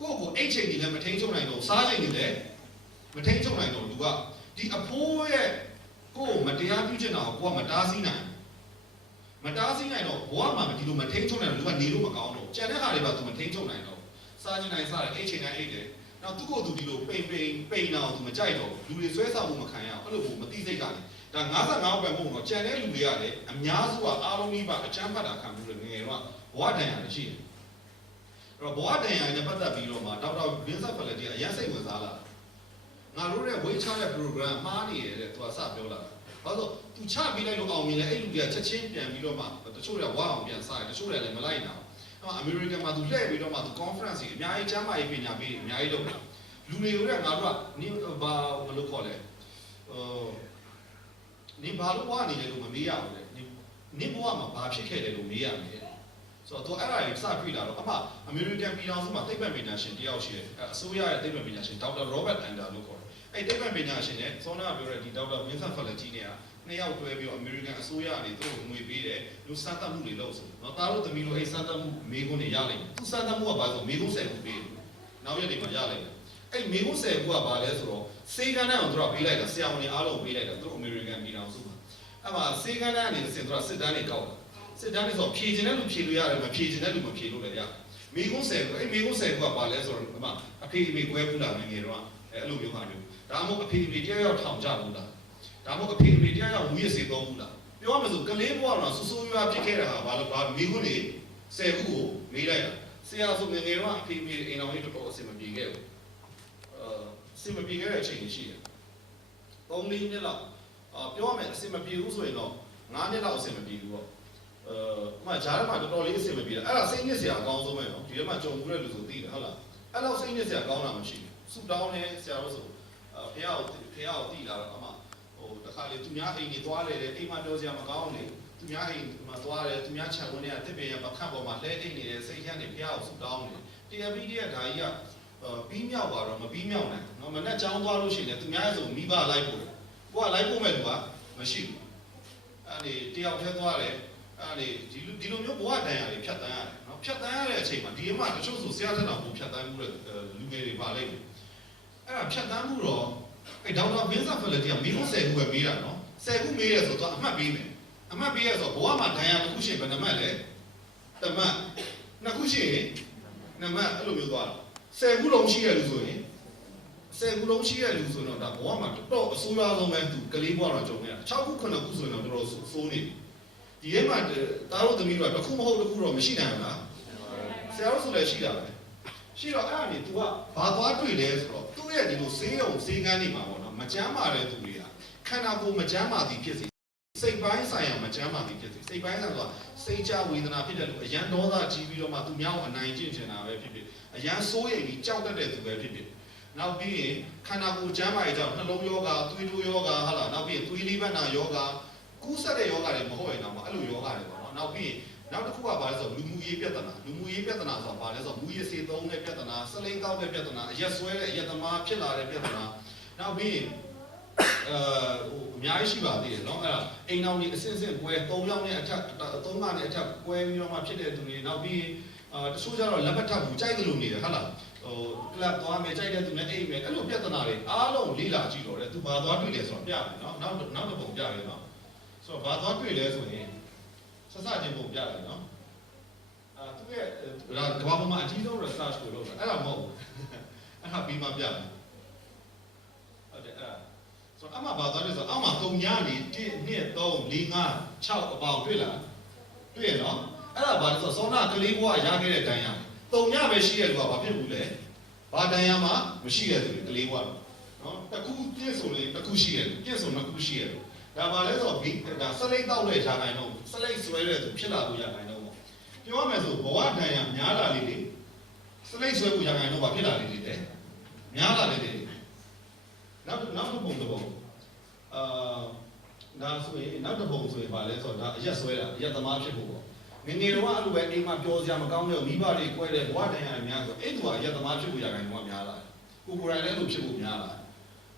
ကိုယ့်ကိုအဲ့ချိန်ကြီးလည်းမထိန်ချုပ်နိုင်တော့စားချိန်ကြီးလည်းမထိန်ချုပ်နိုင်တော့လူကဒီအဖိုးရဲ့ကိုယ်မတရားပြုချင်တာကိုကိုကမတားဆီးနိုင်မတားဆီးနိုင်တော့ဘဝမှာဒီလိုမထိန်ချုပ်နိုင်တော့လူကနေလို့မကောင်းတော့ကြံတဲ့ဟာတွေပါသူမထိန်ချုပ်နိုင်တော့စားချင်နိုင်စားတယ်အဲ့ချိန်တိုင်းအိတ်တယ်နောက်သူ့ကိုယ်သူဒီလိုပိန်အောင်သူမကြိုက်တော့လူတွေဆွဲဆောင်မှုမခံရအောင်အဲ့လိုမသိစိတ်ကလည်းဒါ55ပဲမဟုတ်တော့ကြံတဲ့လူတွေကလည်းအများစုကအားလုံးကြီးပါအချမ်းဖတ်တာခံမှုတွေငယ်တော့ဘဝတန်ရာရှိတယ်အဲ့တော့ဘဝတန်ရာနဲ့ပတ်သက်ပြီးတော့မှဒေါက်တာဗင်းဆက်ဖလက်တီအရင်စိတ်ဝင်စားလာငါတို့ရဲ့ဝေးချတဲ့ program မှားနေရတဲ့သူကစပြောလာဘာလို့သူချပြီးလိုက်လို့အောင်မြင်လဲအဲ့လူတွေကချက်ချင်းပြန်ပြီးတော့မှတချို့တွေကဝါအောင်ပြန်စားတယ်တချို့တွေကလည်းမလိုက်နိုင်ဘူးအမေရိကန်မှာသူလှည့်ပြီးတော့မှသူ conference ကြီးအများကြီးကျမ်းမာရေးပညာပေးအများကြီးလုပ်တာလူတွေကိုလည်းငါတို့ကနင်းဘာဘယ်လိုခေါ်လဲနင်းဘာလို့ဝါနေလဲလို့မမေးရဘူးလေနင်းဘဝမှာဘာဖြစ်ခဲ့လဲလို့မေးရမယ် ဆိုတော့အဲ့ဒါကြီးစတွေ့လာတော့အမေရိကန်ပြည်ထောင်စုမှာသိပ္ပံပညာရှင်တယောက်ရှိတယ်အစိုးရရဲ့သိပ္ပံပညာရှင်ဒေါက်တာရောဘတ်အန်ဒါလို့ခေါ်တယ်အဲ့သိပ္ပံပညာရှင်နဲ့စောနာပြောတဲ့ဒီဒေါက်တာဝင်းဆန်ဖလက်ဂျီနဲ့နှစ်ယောက်တွဲပြီးတော့အမေရိကန်အစိုးရကနေသူ့ကိုငွေပေးတယ်လူစမ်းသပ်မှုတွေလုပ်ဆိုနော်သားတို့သမီးတို့အဲ့စမ်းသပ်မှုမိကုန်းတွေရလိုက်တယ်သူစမ်းသပ်မှုကဘာဆိုမိကုန်း10ခုပေးတယ်နောက်ရက်တွေမှာရလိုက်တယ်အဲ့မိကုန်း10ခုကဘာလဲဆိုတော့စေကန်းနဲ့အောင်သူတို့ပေးလိုက်တာဆရာဝန်တွေအားလုံးပေးလိုက်တာသူတို့အမေရိကန်ပြည်ထောင်စုမှာအဲ့မှာစေကန်းနဲ့အနေနဲ့သူတို့စစ်တမ်းတွေကောက်တယ်စစ်တမ်းတွေဆိုဖြေချင်တဲ့လူဖြေလို့ရတယ်မဖြေချင်တဲ့လူမဖြေလို့လည်းရတယ်မိကုန်း10ခုအဲ့မိကုန်း10ခုကဘာလဲဆိုတော့အဖေအမေကွဲဘူးလားငယ်ငယ်တော့အဲ့လိုမျိုးဟာမျိုးဒါမှမဟုတ်အဖေအမေတယောက်ထောင်ကြဘူးလားဒါမှမဟုတ်အဖေအမေတယောက်မူရစေသုံးဘူးလားပြောရမလို့ကလေးဘဝတော့ဆူဆူရွာဖြစ်ခဲ့တာဟာဘာလို့မိကုန်းတွေ10ခုကိုမေးလိုက်တာဆရာဆိုငယ်ငယ်တော့အဖေအမေအိမ်တော်ကြီးတော်တော်အဆင်မပြေခဲ့ဘူးအဆင်မပြေခဲ့တဲ့အချိန်ရှိတယ်3-4နှစ်လောက်ပြောရမယ်အဆင်မပြေဘူးဆိုရင်တော့9နှစ်လောက်အဆင်မပြေဘူးပေါ့ဂျားထဲမှာတော်တော်လေးအဆင်မပြေတာအဲ့ဒါစိတ်ညစ်စရာအကောင်းဆုံးပဲနော်ဒီထဲမှာကြုံဘူးတဲ့လူဆိုသိတယ်ဟုတ်လားအဲ့လောက်စိတ်ညစ်စရာကောင်းတာမရှိဘူးဆူတောင်းနေဆရာတို့ဆိုဖះကိုသိလာတော့တခါလေသူများအိမ်ကြီးသွားလေတယ်အိမ်မှာပြောစရာမကောင်းလေသူများအိမ်မှာသွားတယ်သူများခြံဝန်းတွေကတစ်ပင်ရပခတ်ပေါ်မှာလဲအိမ်နေတဲ့စိတ်ရနေဖះကိုဆူတောင်းနေတရားပြီးတဲ့ဓာကြီးကပြီးမြောက်ပါတော့မပြီးမြောက်နိုင်နော်မနဲ့ကြောင်းသွားလို့ရှိရင်လည်းသူများဆိုမိဘလိုက်ဖို့ကိုကလိုက်ဖို့မဲ့သူကမရှိဘူးအဲ့ဒီတယောက်ထဲသွားတယ်အဲ့ဒီလိုမျိုးဘဝတန်ရာတွေဖြတ်တန်းရတယ်နော်ဖြတ်တန်းရတဲ့အချိန်မှာဒီအမှတချို့ဆိုဆရာထက်တော်ကိုဖြတ်တန်းမှုတဲ့လူငယ်တွေပါလိမ့်မယ်အဲ့ဒါဖြတ်တန်းမှုတော့အဲ့ဒေါက်တာဗင်းဆာဖလက်တီကမိဖို့10ခုပဲမေးတာနော်10ခုမေးရဆိုတော့အမှတ်ပေးမယ်အမှတ်ပေးရဆိုဘဝမှာတန်ရာတစ်ခုရှိရင်ဘယ်နှမှတ်လဲတစ်မှတ်နှစ်ခုရှိရင်နှစ်မှတ်အဲ့လိုမျိုးသွားတာ10ခုလုံးရှိရလို့ဆိုရင်10ခုလုံးရှိရလို့ဆိုတော့ဒါဘဝမှာတော်တော်အဆိုးရွားဆုံးပဲသူကလေးဘဝတော့ကြုံနေတာ6ခု9ခုဆိုရင်တော့တော်တော်ဆိုးနေဒီထဲမှာသားတို့သမီးတို့ကတစ်ခုမဟုတ်တစ်ခုတော့မရှိနိုင်ဘူးလားဆရာတို့ဆိုလည်းရှိတာပဲရှိတော့အဲ့ဒါနေ तू ကဘာသွားတွေ့လဲဆိုတော့သူ့ရဲ့ဒီလိုဆေးရုံဆေးကန်းနေမှာပေါ့နော်မကြမ်းမာတဲ့သူတွေကခန္ဓာကိုယ်မကြမ်းမာသည်ဖြစ်စေစိတ်ပိုင်းဆိုင်ရာမကြမ်းမာသည်ဖြစ်စေစိတ်ပိုင်းဆိုင်ဆိုတာစိတ်ကြဝေဒနာဖြစ်တဲ့လူအရန်ဒေါသကြီးပြီးတော့မှသူများကိုအနိုင်ကျင့်ချင်တာပဲဖြစ်ဖြစ်အရန်စိုးရိမ်ပြီးကြောက်တတ်တဲ့သူပဲဖြစ်ဖြစ်နောက်ပြီးရင်ခန္ဓာကိုယ်ကျမ်းမာရေးကြောင့်နှလုံးယောဂါသွေးတိုးယောဂါဟာလားနောက်ပြီးရင်သွေးလေးပတ်နာယောဂါကူးစက်တဲ့ယောဂါတွေမဟုတ်ရင်တော့အဲ့လိုယောဂါတွေပေါ့နော်နောက်ပြီးရင်နောက်တစ်ခုကဘာလဲဆိုလူမှုရေးပြဿနာဆိုတာဘာလဲဆိုမူရစေသုံးတဲ့ပြဿနာစလိန်ကောက်တဲ့ပြဿနာအရက်ဆွဲတဲ့အရက်သမားဖြစ်လာတဲ့ပြဿနာနောက်ပြီးရင်အများကြီးရှိပါသေးတယ်နော်အဲ့ဒါအိမ်တော်ကြီးအစင်ကွဲ3ယောက်နဲ့အထက်3မနဲ့အထက်ကွဲပြီးတော့မှဖြစ်တဲ့သူတွေနောက်ပြီးတချို့ကျတော့လက်ပတ်ထပ်ဘူးကြိုက်တယ်လို့နေတယ်ဟုတ်လားကလပ်သွားမယ်ကြိုက်တဲ့သူနဲ့အိမ်မယ်အဲ့လိုပြဿနာတွေအားလုံးလေးလာကြည့်တော့တယ်သူဘာသွားတွေ့လဲဆိုတော့ပြမယ်နော်နောက်တစ်ပုံပြမယ်နော်ဆိုတော့ဘာသွားတွေ့လဲဆိုရင်ဆက်စချင်းပုံပြတယ်နော်သူရဲ့ကဘာမှအကြီးဆုံး research ကိုလုပ်တာအဲ့ဒါမဟုတ်ဘူးအဲ့ဒါပြီးမှပြမယ်ဟုတ်တယ်အဲ့ဆိုတော့အမှဘာသွားလဲဆိုတော့အမှ3ညနေ1 2 3 4 5 6အပေါင်းတွေ့လားတွေ့ရနော်အဲ့ဒါဘာလဲဆိုတော့စောနာကလေးဘွားရခဲ့တဲ့တန်ရ3ညပဲရှိရလို့ကဘာဖြစ်ဘူးလဲဘာတန်ရမှမရှိရသူကလေးဘွားနော်တစ်ခုပြည့်စုံရင်တစ်ခုရှိရတယ်ပြည့်စုံနှစ်ခုရှိရတယ်ဒါပါလဲဆိုတော့ဒါစလိတ်တောက်တဲ့ရှားတိုင်းတော့စလိတ်ဆွဲတဲ့သူဖြစ်လာလို့ရတိုင်းတော့ပေါ့ပြောရမယ်ဆိုဘဝတန်ရများလာလေးတွေစလိတ်ဆွဲဖို့ရတိုင်းတော့ဖြစ်လာလေးတွေတဲ့များလာလေးတွေနောက်ပုံတစ်ပုံဒါဆိုရင်နောက်တစ်ပုံဆိုရင်ပါလဲဆိုတော့ဒါအရက်ဆွဲတာအရက်သမားဖြစ်ဖို့ပေါ့ငငယ်တော့အဲ့လိုပဲအိမ်မှာပြောစရာမကောင်းတဲ့မိဘတွေကွဲတဲ့ဘဝတန်ရများဆိုအဲ့သူကအရက်သမားဖြစ်ဖို့ရတိုင်းတော့များလာတယ်ကိုယ်တိုင်လည်းလို့ဖြစ်ဖို့များလာတယ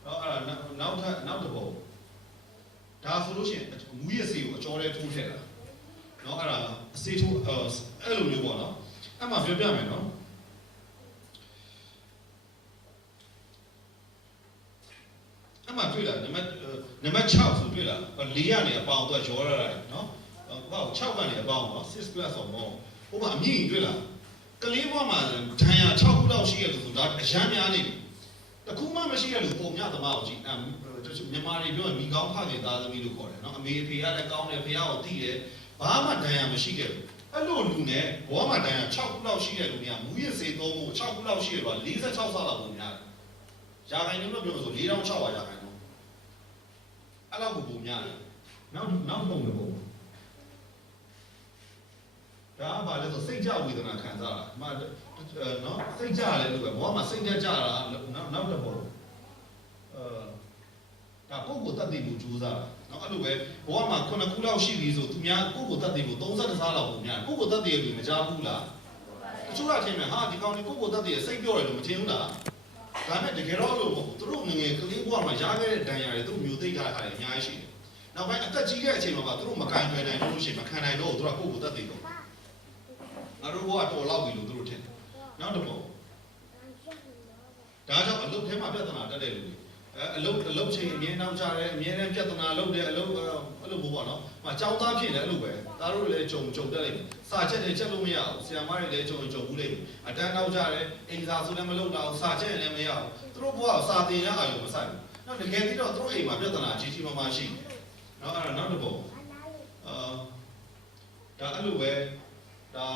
်တော့အဲ့ဒါနောက်တစ်ပုံဒါဆိုလို့ရှိရင်မူရစေကိုအကျော်လေးထိုးထည့်တာเนาะအဲ့ဒါအစေးထိုးအဲ့လိုမျိုးပေါ့เนาะအဲ့မှာပြောပြမယ်เนาะအဲ့မှာတွေ့လားနံပါတ်6ဆိုတွေ့လား4ကနေအပေါင်းတော့ရောရတာเนาะဟော6ကနေအပေါင်းเนาะ6 plus ဆိုတော့ဟိုမှာအမြင့်တွေ့လားကလေးဘွားမှာဒဏ်ရာ6ခုလောက်ရှိရလို့ဆိုဒါအရမ်းများနေပြီတခုမှမရှိရလို့ပုံမြသမားကိုကြည့်မြန်မာတွေပြောမိကောင်းဖခင်သားသမီးလို့ခေါ်တယ်နော်အမေအဖေကလည်းကောင်းတယ်ဖေကိုသိတယ်ဘာမှဒဏ်ရာမရှိခဲ့ဘူးအဲ့လိုလူနဲ့ဘောမှာဒဏ်ရာ6ခုလောက်ရှိတဲ့လူတွေကမူရစေသုံးဖို့6ခုလောက်ရှိရတော့46ဆလောက်ပုံများတယ်ရာခိုင်နှုန်းတော့ပြောလို့ဆို4600ရာခိုင်နှုန်းအဲ့လောက်ကိုပုံများတယ်နောက်ပုံတစ်ပုံဒါကဘာလဲဆိုစိတ်ကြဝေဒနာခံစားတာဒီမှာနော်စိတ်ကြရတယ်လို့ပဲဘောမှာစိတ်ကြတာနောက်တစ်ပုံဒါပုဂ္ဂိုလ်တတ်သိမှုကြိုးစားတာ နော်အဲ့လိုပဲဘဝမှာ9ခုလောက်ရှိပြီဆိုသူများကိုယ့်ကိုတတ်တယ်ကို30စားလောက်ပုံများကိုယ့်ကိုတတ်တယ်လို့မကြားဘူးလားတချို့ကထင်မယ်ဟာဒီကောင်ကိုယ့်ကိုတတ်တယ်စိတ်ပြောတယ်လို့မထင်ဘူးလားဒါနဲ့တကယ်တော့လို့သူတို့ငငယ်ကလေးဘဝမှာရခဲ့တဲ့ဒဏ်ရာတွေသူတို့မျိုးသိထားတာအများကြီးရှိတယ်နောက်ပိုင်းအသက်ကြီးတဲ့အချိန်မှာသူတို့မကန်ကျွယ်နိုင်လို့ရှိရင်မခံနိုင်တော့သူတို့ကကိုယ့်ကိုတတ်တယ်လို့ငါတို့ဘဝတော်လောက်ပြီလို့သူတို့ထင်တယ်နောက်တစ်ပုံဒါကြောင့်အလုပ်ထဲမှာပြဿနာတက်တဲ့လူတွေအလုပ်ချိန်အမြဲနောက်ကြတယ်အမြဲတမ်းပြဿနာလုပ်တယ်အလုပ်အဲ့လိုပေါ့နော်။အကြောင်းသားဖြစ်တယ်အဲ့လိုပဲ။ဒါတို့လည်းကြုံတက်လိုက်တယ်။စာချက်တွေချက်လို့မရဘူး။ဆရာမတွေလည်းကြုံဘူးလိမ့်မယ်။အတန်းနောက်ကြတယ်အင်္ဂါဆိုလည်းမလုပ်တော့စာချက်လည်းမရဘူး။သူတို့ဘဝစာသင်ရအောင်မဆိုင်ဘူး။နောက်တကယ်ပြီးတော့သူတို့အိမ်မှာပြဿနာကြီးမားမားရှိတယ်။နော်အဲ့ဒါနောက်တစ်ပုံဒါအဲ့လိုပဲဒါ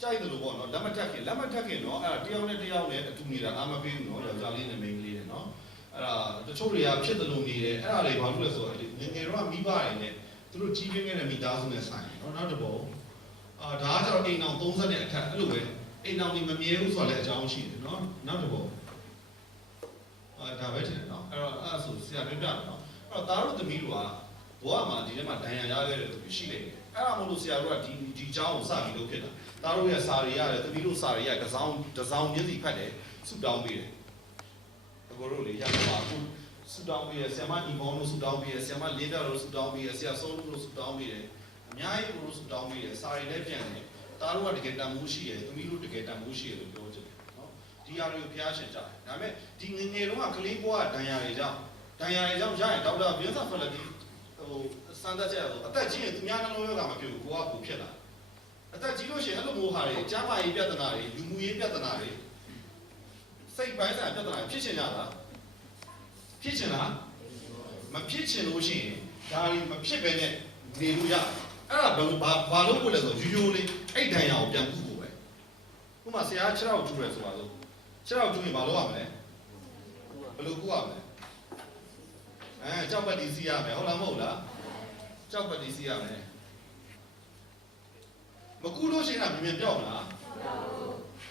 ကြိုက်တယ်လို့ပေါ့နော်လက်မတက်ခင်နော်အဲ့ဒါတယောက်နဲ့တယောက်နဲ့အတူနေတာအာမပေးဘူးနော်ယောက်ျားလေးနဲ့မိန်းကလေးနဲ့နော်အဲ့ဒါတချို့တွေကဖြစ်တယ်လို့နေတယ်အဲ့ဒါတွေဘာလို့လဲဆိုတော့ငငယ်တော့မိဘတွေနဲ့သူတို့ကြီးပြင်းတဲ့မိသားစုနဲ့ဆိုင်နော်နောက်တစ်ပုံဒါကကျတော့အိမ်အောင်30နဲ့အခက်အဲ့လိုပဲအိမ်အောင်ဒီမမြဲဘူးဆိုတော့လည်းအကြောင်းရှိတယ်နော်နောက်တစ်ပုံဒါပဲထင်တယ်နော်အဲ့ဆိုဆရာပြောပြမယ်နော်အဲ့တော့သားတို့သမီးတို့ကဘဝမှာဒီထဲမှာဒဏ်ရာရခဲ့တဲ့လူရှိနေတယ်အဲ့ဒါမို့လို့ဆရာတို့ကဒီအကြောင်းကိုစပြီးလုပ်ဖြစ်တာသားတို့ရဲ့စာတွေရတယ်သမီးတို့စာတွေကတစောင်းမျက်စိဖတ်တယ်စုတောင်းပေးတယ်အကိုတို့လေရပါအခုစုတောင်းပေးတယ်ဆရာမဒီဘောင်းတို့စုတောင်းပေးတယ်ဆရာမလင်းတာတို့စုတောင်းပေးတယ်ဆရာစိုးတို့စုတောင်းပေးတယ်အများကြီးကိုစုတောင်းပေးတယ်စာတွေလည်းပြန်တယ်သားတို့ကတကယ်တန်ဖိုးရှိတယ်သမီးတို့တကယ်တန်ဖိုးရှိတယ်လို့ပြောချင်တယ်နော်ဒီဟာတွေကိုဖျားရှင်ကြတယ်ဒါပေမဲ့ဒီငငယ်တော့ကလေးဘွားဒဏ်ရာတွေကြောင့်ရရင်ဒေါက်တာဘင်းစာဖက်လက်ဒီစမ်းသပ်ချက်ဆိုအသက်ကြီးရင်သူများနှလုံးရောဂါမဖြစ်ဘူးကိုကကိုဖြစ်လာအသက်ကြီးလို့ရှိရင်အဲ့လိုမျိုးဟာတွေကျန်းမာရေးပြဿနာတွေလူမှုရေးပြဿနာတွေစိတ်ပိုင်းဆိုင်ပြဿနာဖြစ်ချင်ကြလားဖြစ်ချင်လားမဖြစ်ချင်လို့ရှိရင်ဒါတွေမဖြစ်ပဲနဲ့နေလို့ရအဲ့ဒါဘာလို့ကိုလဲဆိုရိုးလေးအဲ့ဒဏ်ရာကိုပြန်ကုဖို့ပဲဥပမာဆရာ6ရောက်ကျူးတယ်ဆိုပါစို့6ရောက်ကျူးရင်ဘာလုပ်ရမလဲဘယ်လိုကုရမလဲကြောက်ပတ်တီးစီးရမယ်ဟုတ်လားမဟုတ်လားကြောက်ပတ်တီးစီးရမယ်မကူလို့ရှိရင်ကမြင်ပြောက်လား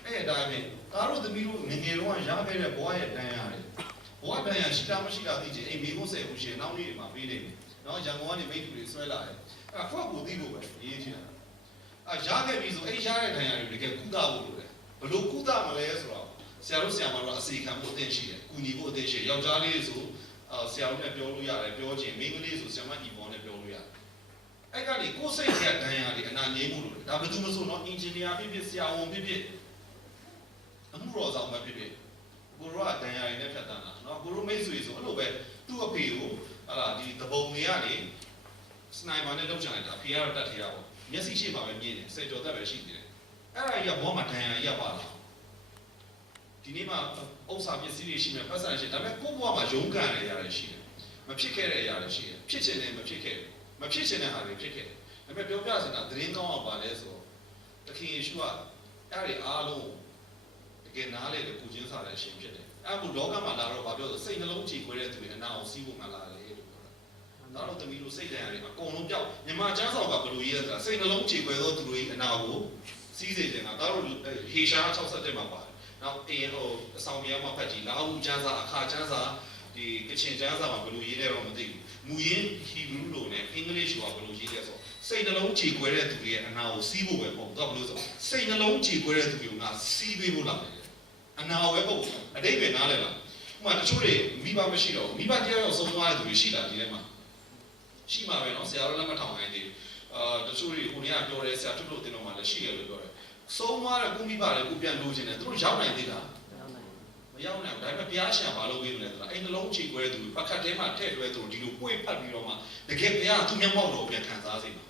အဲ့ဒါပဲဒါတို့သမီးတို့ငငယ်တော့ရခဲ့တဲ့ဘဝရဲ့တန်ရတယ်ဘဝတန်ရရှိတာမရှိတာသိချင်အိမ်မေးဖို့ဆယ်ဖို့ရှင်နောက်နေ့တွေမှာပေးနေတယ်နော်ရန်ကုန်ကနေမိတ်တူတွေဆွဲလာတယ်အဲ့ခွက်ကိုသိဖို့ပဲရေးချင်တာရခဲ့ပြီဆိုအဲ့ရတဲ့တန်ရတွေတကယ်ကုသဖို့လိုတယ်ဘလို့ကုသမလဲဆိုတော့ဆရာတို့ဆရာမတို့အစီခံဖို့အသင့်ရှိတယ်ကူညီဖို့အသင့်ရှိတယ်ယောက်ျားလေးဆိုဆရာတို့နဲ့ပြောလို့ရတယ်ပြောချင်မိန်းကလေးဆိုဆရာမအီဘောနဲ့ပြောလို့ရတယ်အဲ့ကနေကိုယ်စိတ်ရဲ့ဒဏ်ရာတွေအနာငြိမ်းမှုလို့ဒါဘယ်သူမဆိုတော့အင်ဂျင်နီယာဖြစ်ဖြစ်ဆရာဝန်ဖြစ်ဖြစ်အမှုတော်ဆောင်ပဲဖြစ်ဖြစ်ကိုရောကဒဏ်ရာတွေနဲ့ဖြတ်တန်းတာနော်ကိုရောမိတ်ဆွေဆိုအဲ့လိုပဲသူ့အဖေကိုဟာလာဒီတပုံတွေကနေစနိုက်ပါနဲ့လောက်ချင်လိုက်တာဖေကတော့တတ်ထရပေါ့မျက်စိရှိမှပဲမြင်တယ်စိတ်တော်သက်ပဲရှိသေးတယ်အဲ့ဒါကြီးကဘောမှာဒဏ်ရာကြီးပါလားဒီနေ့မှာဥစ္စာပစ္စည်းတွေရှိမယ်ပတ်စံရှိဒါပေမဲ့ကိုယ့်ဘဝမှာရုန်းကန်ရတဲ့ຢာတွေရှိတယ်မဖြစ်ခဲ့တဲ့ຢာတွေရှိတယ်ဖြစ်ချင်တယ်မဖြစ်ခဲ့မဖြစ်ချင်တဲ့ဟာတွေဖြစ်ခဲ့တယ်ဒါပေမဲ့ပြောပြစင်တာသတင်းကောင်းအောင်ပါလဲဆိုတော့တခင်ယေရှုကအဲ့ဒီအားလုံးတကယ်နားလေတဲ့ကုချင်းစားတဲ့အရှင်ဖြစ်တယ်အဲ့ဘုလောကမှာလာတော့ဗာပြောဆိုစိတ်နှလုံးကြည်ခွဲတဲ့သူတွေအနာအောင်စီးဖို့မှလာတယ်လို့ပြောတာဒါတော့သမီးတို့စိတ်ဓာတ်တွေအကုန်လုံးပြောက်မြန်မာကျမ်းစာကဘယ်လိုရေးလဲဆိုတာစိတ်နှလုံးကြည်ခွဲသောသူတို့၏အနာကိုစီးစေခြင်းကဒါတော့ဟေရှာ67မှာပါတယ်နောက်အဆောင်မြောက်မှာဖတ်ကြည့်လာဟုကျမ်းစာအခါကျမ်းစာဒီကချင်ကျမ်းစာမှာဘယ်လိုရေးလဲတော့မသိဘူးမူရင်းဟီဘရူးလိုနဲ့အင်္ဂလိပ်လိုကဘယ်လိုရေးလဲဆိုစိတ်နှလုံးကြည်ခွဲတဲ့သူတွေရဲ့အနာကိုစီးဖို့ပဲပေါ့တော့ဘယ်လိုဆိုစိတ်နှလုံးကြည်ခွဲတဲ့သူတွေကစီးပေးဖို့လာတယ်အနာဝဲပေါ့အတိတ်ပဲနားလဲလားဥပမာတချို့တွေမိဘမရှိတော့မိဘတရားရောက်ဆုံးသွားတဲ့သူတွေရှိတာဒီထဲမှာရှိမှာပဲเนาะဆရာတို့လက်မထောင်နိုင်သေးတချို့တွေကိုနေကပြောတယ်ဆရာတို့လို့တင်တော့မှလည်းရှိတယ်လို့ပြောတယ်ဆုံးသွားတဲ့ကိုမိဘတွေကိုပြန်လို့ခြင်းတယ်သူတို့ရောက်နိုင်သေးတာမရောက်နိုင်ဘူးဒါပေမဲ့ဘုရားရှင်ဘာလို့ပေးမလဲဆိုတာအိမ်နှလုံးချီခွဲသူပကတ်ထဲမှာထည့်တွဲသူဒီလိုပွေ့ဖတ်ပြီးတော့မှတကယ်ဘုရားသူမျက်မှောက်တော်ပြန်ခံစားစေမှာ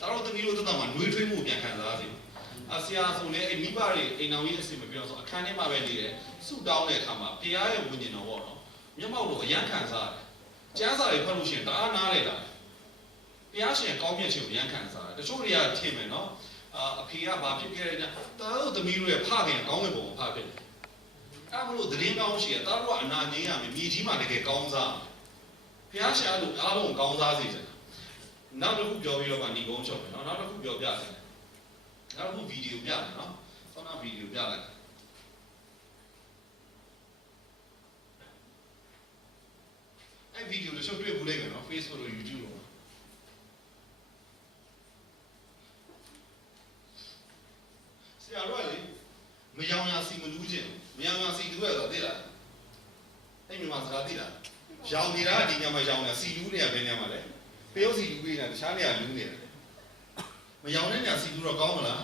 ဒါတော့သမီးတို့တက်မှာနှွေးထွေးမှုပြန်ခံစားစေမှာဆရာဆိုလည်းမိဘတွေအိမ်တော်ကြီးအစီအမပြောဆိုအခန်းထဲမှာပဲနေတယ်ဆုတောင်းတဲ့အခါမှာဘုရားရဲ့ဝိညာဉ်တော်ပေါ့နော်မျက်မှောက်တော်အယံခံစားတယ်ကျမ်းစာတွေဖတ်လို့ရှိရင်တအားနားလေတာဘုရားရှင်ကောင်းမြတ်ခြင်းကိုယံခံစားတယ်တချို့တွေကထင်မယ်နော်အဖေကဘာဖြစ်ခဲ့လဲတာတို့သမီးတို့ရဲ့ဖခင်ကောင်းတဲ့ပုံကိုဖဖြစ်တယ်အဲ့မလို့သတင်းကောင်းရှိရတာတို့ကအနာငြိမ်းရမယ်မြေကြီးမှာတကယ်ကောင်းစားဘုရားရှင်အဲ့လိုအားလုံးကောင်းစားစေချင်တာနောက်တစ်ခုပြောပြီးတော့မှညီကုန်းချုပ်မယ်နော်နောက်တစ်ခုပြောပြတယ်နောက်တစ်ခုဗီဒီယိုပြတယ်နော်ဆောင်းနာဗီဒီယိုပြလိုက် အဲ့ဗီဒီယိုတချို့တွေ့ဘူးလိမ့်မယ်နော် Facebook တို့ YouTube တို့ဆရာတို့ကလေမယောင်ရစီမလူးခြင်းမယောင်ရစီတူရတော့သိလားအဲ့မြန်မာစကားသိလားရောင်နေတာဒီညမှာရောင်နေစီလူးနေရဘယ်နေရာမှာလဲပျောက်စီလူးပေးနေတာတခြားနေရာလူးနေတယ်မယောင်တဲ့နေရာစီလူးတော့ကောင်းမလား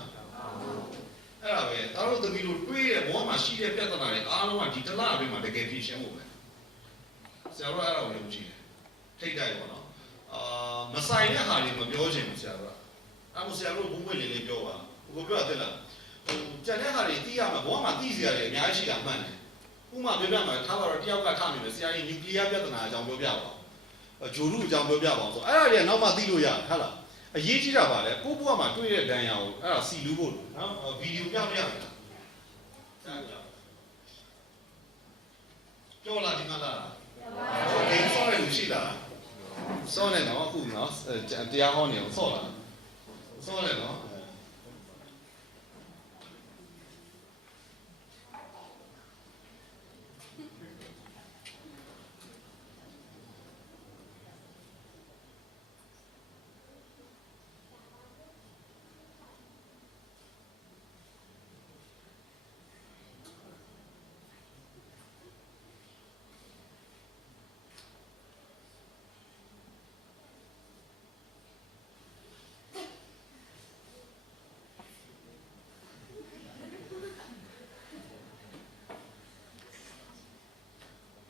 အဲ့ဒါပဲဒါတို့သမီးတို့တွေးတဲ့ဘောမှာရှိတဲ့ပြဿနာတွေအားလုံးကဒီတစ်လအတွင်းမှာတကယ်ဖြေရှင်းဖို့ပဲဆရာတို့အဲ့ဒါကိုလုပ်ကြည့်တယ်ထိတ်တိုက်ပါနော်မဆိုင်တဲ့ဟာတွေမပြောချင်ဘူးဆရာတို့ကအဲ့မို့ဆရာတို့ဘုံဘွင့်လေးပြောပါဘယ်ပြောရသလဲကြက်တဲ့ဟာတွေသိရမှာဘောမှာသိစရာတွေအများကြီးရှိတာမှန်တယ်ဥမာပြောပြမှာထားပါတော့တယောက်ကထားနေတယ်ဆရာကြီးနျူကလ িয়ার ပြဿနာအကြောင်းပြောပြပါဂျိုရုအကြောင်းပြောပြပါဆိုအဲ့ဒါတွေကနောက်မှသိလို့ရတယ်ဟုတ်လားအရေးကြီးတာပါလေကိုဘွားမှာတွေ့တဲ့ဒဏ်ရာကိုအဲ့ဒါစီလူးဖို့နော်ဗီဒီယိုပြပြရမယ်ပြောလာဒီမှာလားဂိမ်းဆော့ရလို့ရှိလားဆော့နေတော့အခုနော်တရားဟောနေအောင်ဆော့လာဆော့နေနော်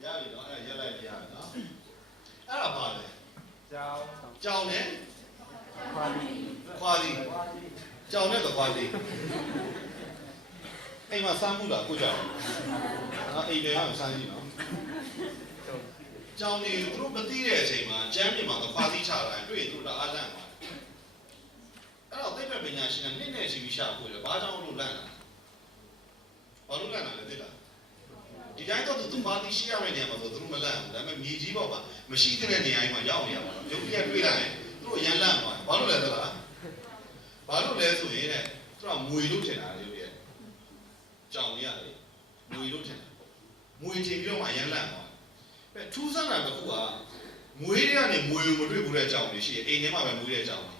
ရပြီနော်အဲ့ရက်လိုက်ရပြီနော်အဲ့ဒါပါလေကြောင်နဲ့ခွာသည်ကြောင်နဲ့ခွာသည်အိမ်မှာစမ်းမှုလားကိုကြောင်နော်အိမ်တွေကစမ်းကြည့်နော်ကြောင်နေသူတို့မသိတဲ့အချိန်မှာကျမ်းပြင်မှာခွာသည်ချလာတွေ့ရင်သူတို့အားလန့်သွားအဲ့တော့သိပ္ပံပညာရှင်ကနှစ်နဲ့ရှိပြီးရှာဖို့လေဘာကြောင့်လို့လန့်တာဘာလို့လန့်တာလဲသိလားဒီတိုင်းတော့သူဘာသိရှိရမယ့်နေရာမှာဆိုသူတို့မလန့်ဘူးဒါပေမဲ့မြေကြီးပေါ်မှာမရှိတဲ့နေရာမှာရောက်နေရမှာရုပ်ပြက်တွေ့လာရင်သူတို့ရမ်းလန့်သွားဘာလို့လဲသလားဘာလို့လဲဆိုရင်တဲ့သူကမွေလို့ထင်တာလေရုပ်ပြက်ကြောင်ရလေမွေလို့ထင်တာမွေချိန်ပြီးတော့မှရမ်းလန့်သွားပဲထူးဆန်းတာတစ်ခုကမွေတွေကနေမွေကိုမတွေ့ဘူးတဲ့ကြောင်တွေရှိရင်အိမ်ထဲမှာပဲမွေတဲ့ကြောင်တွေ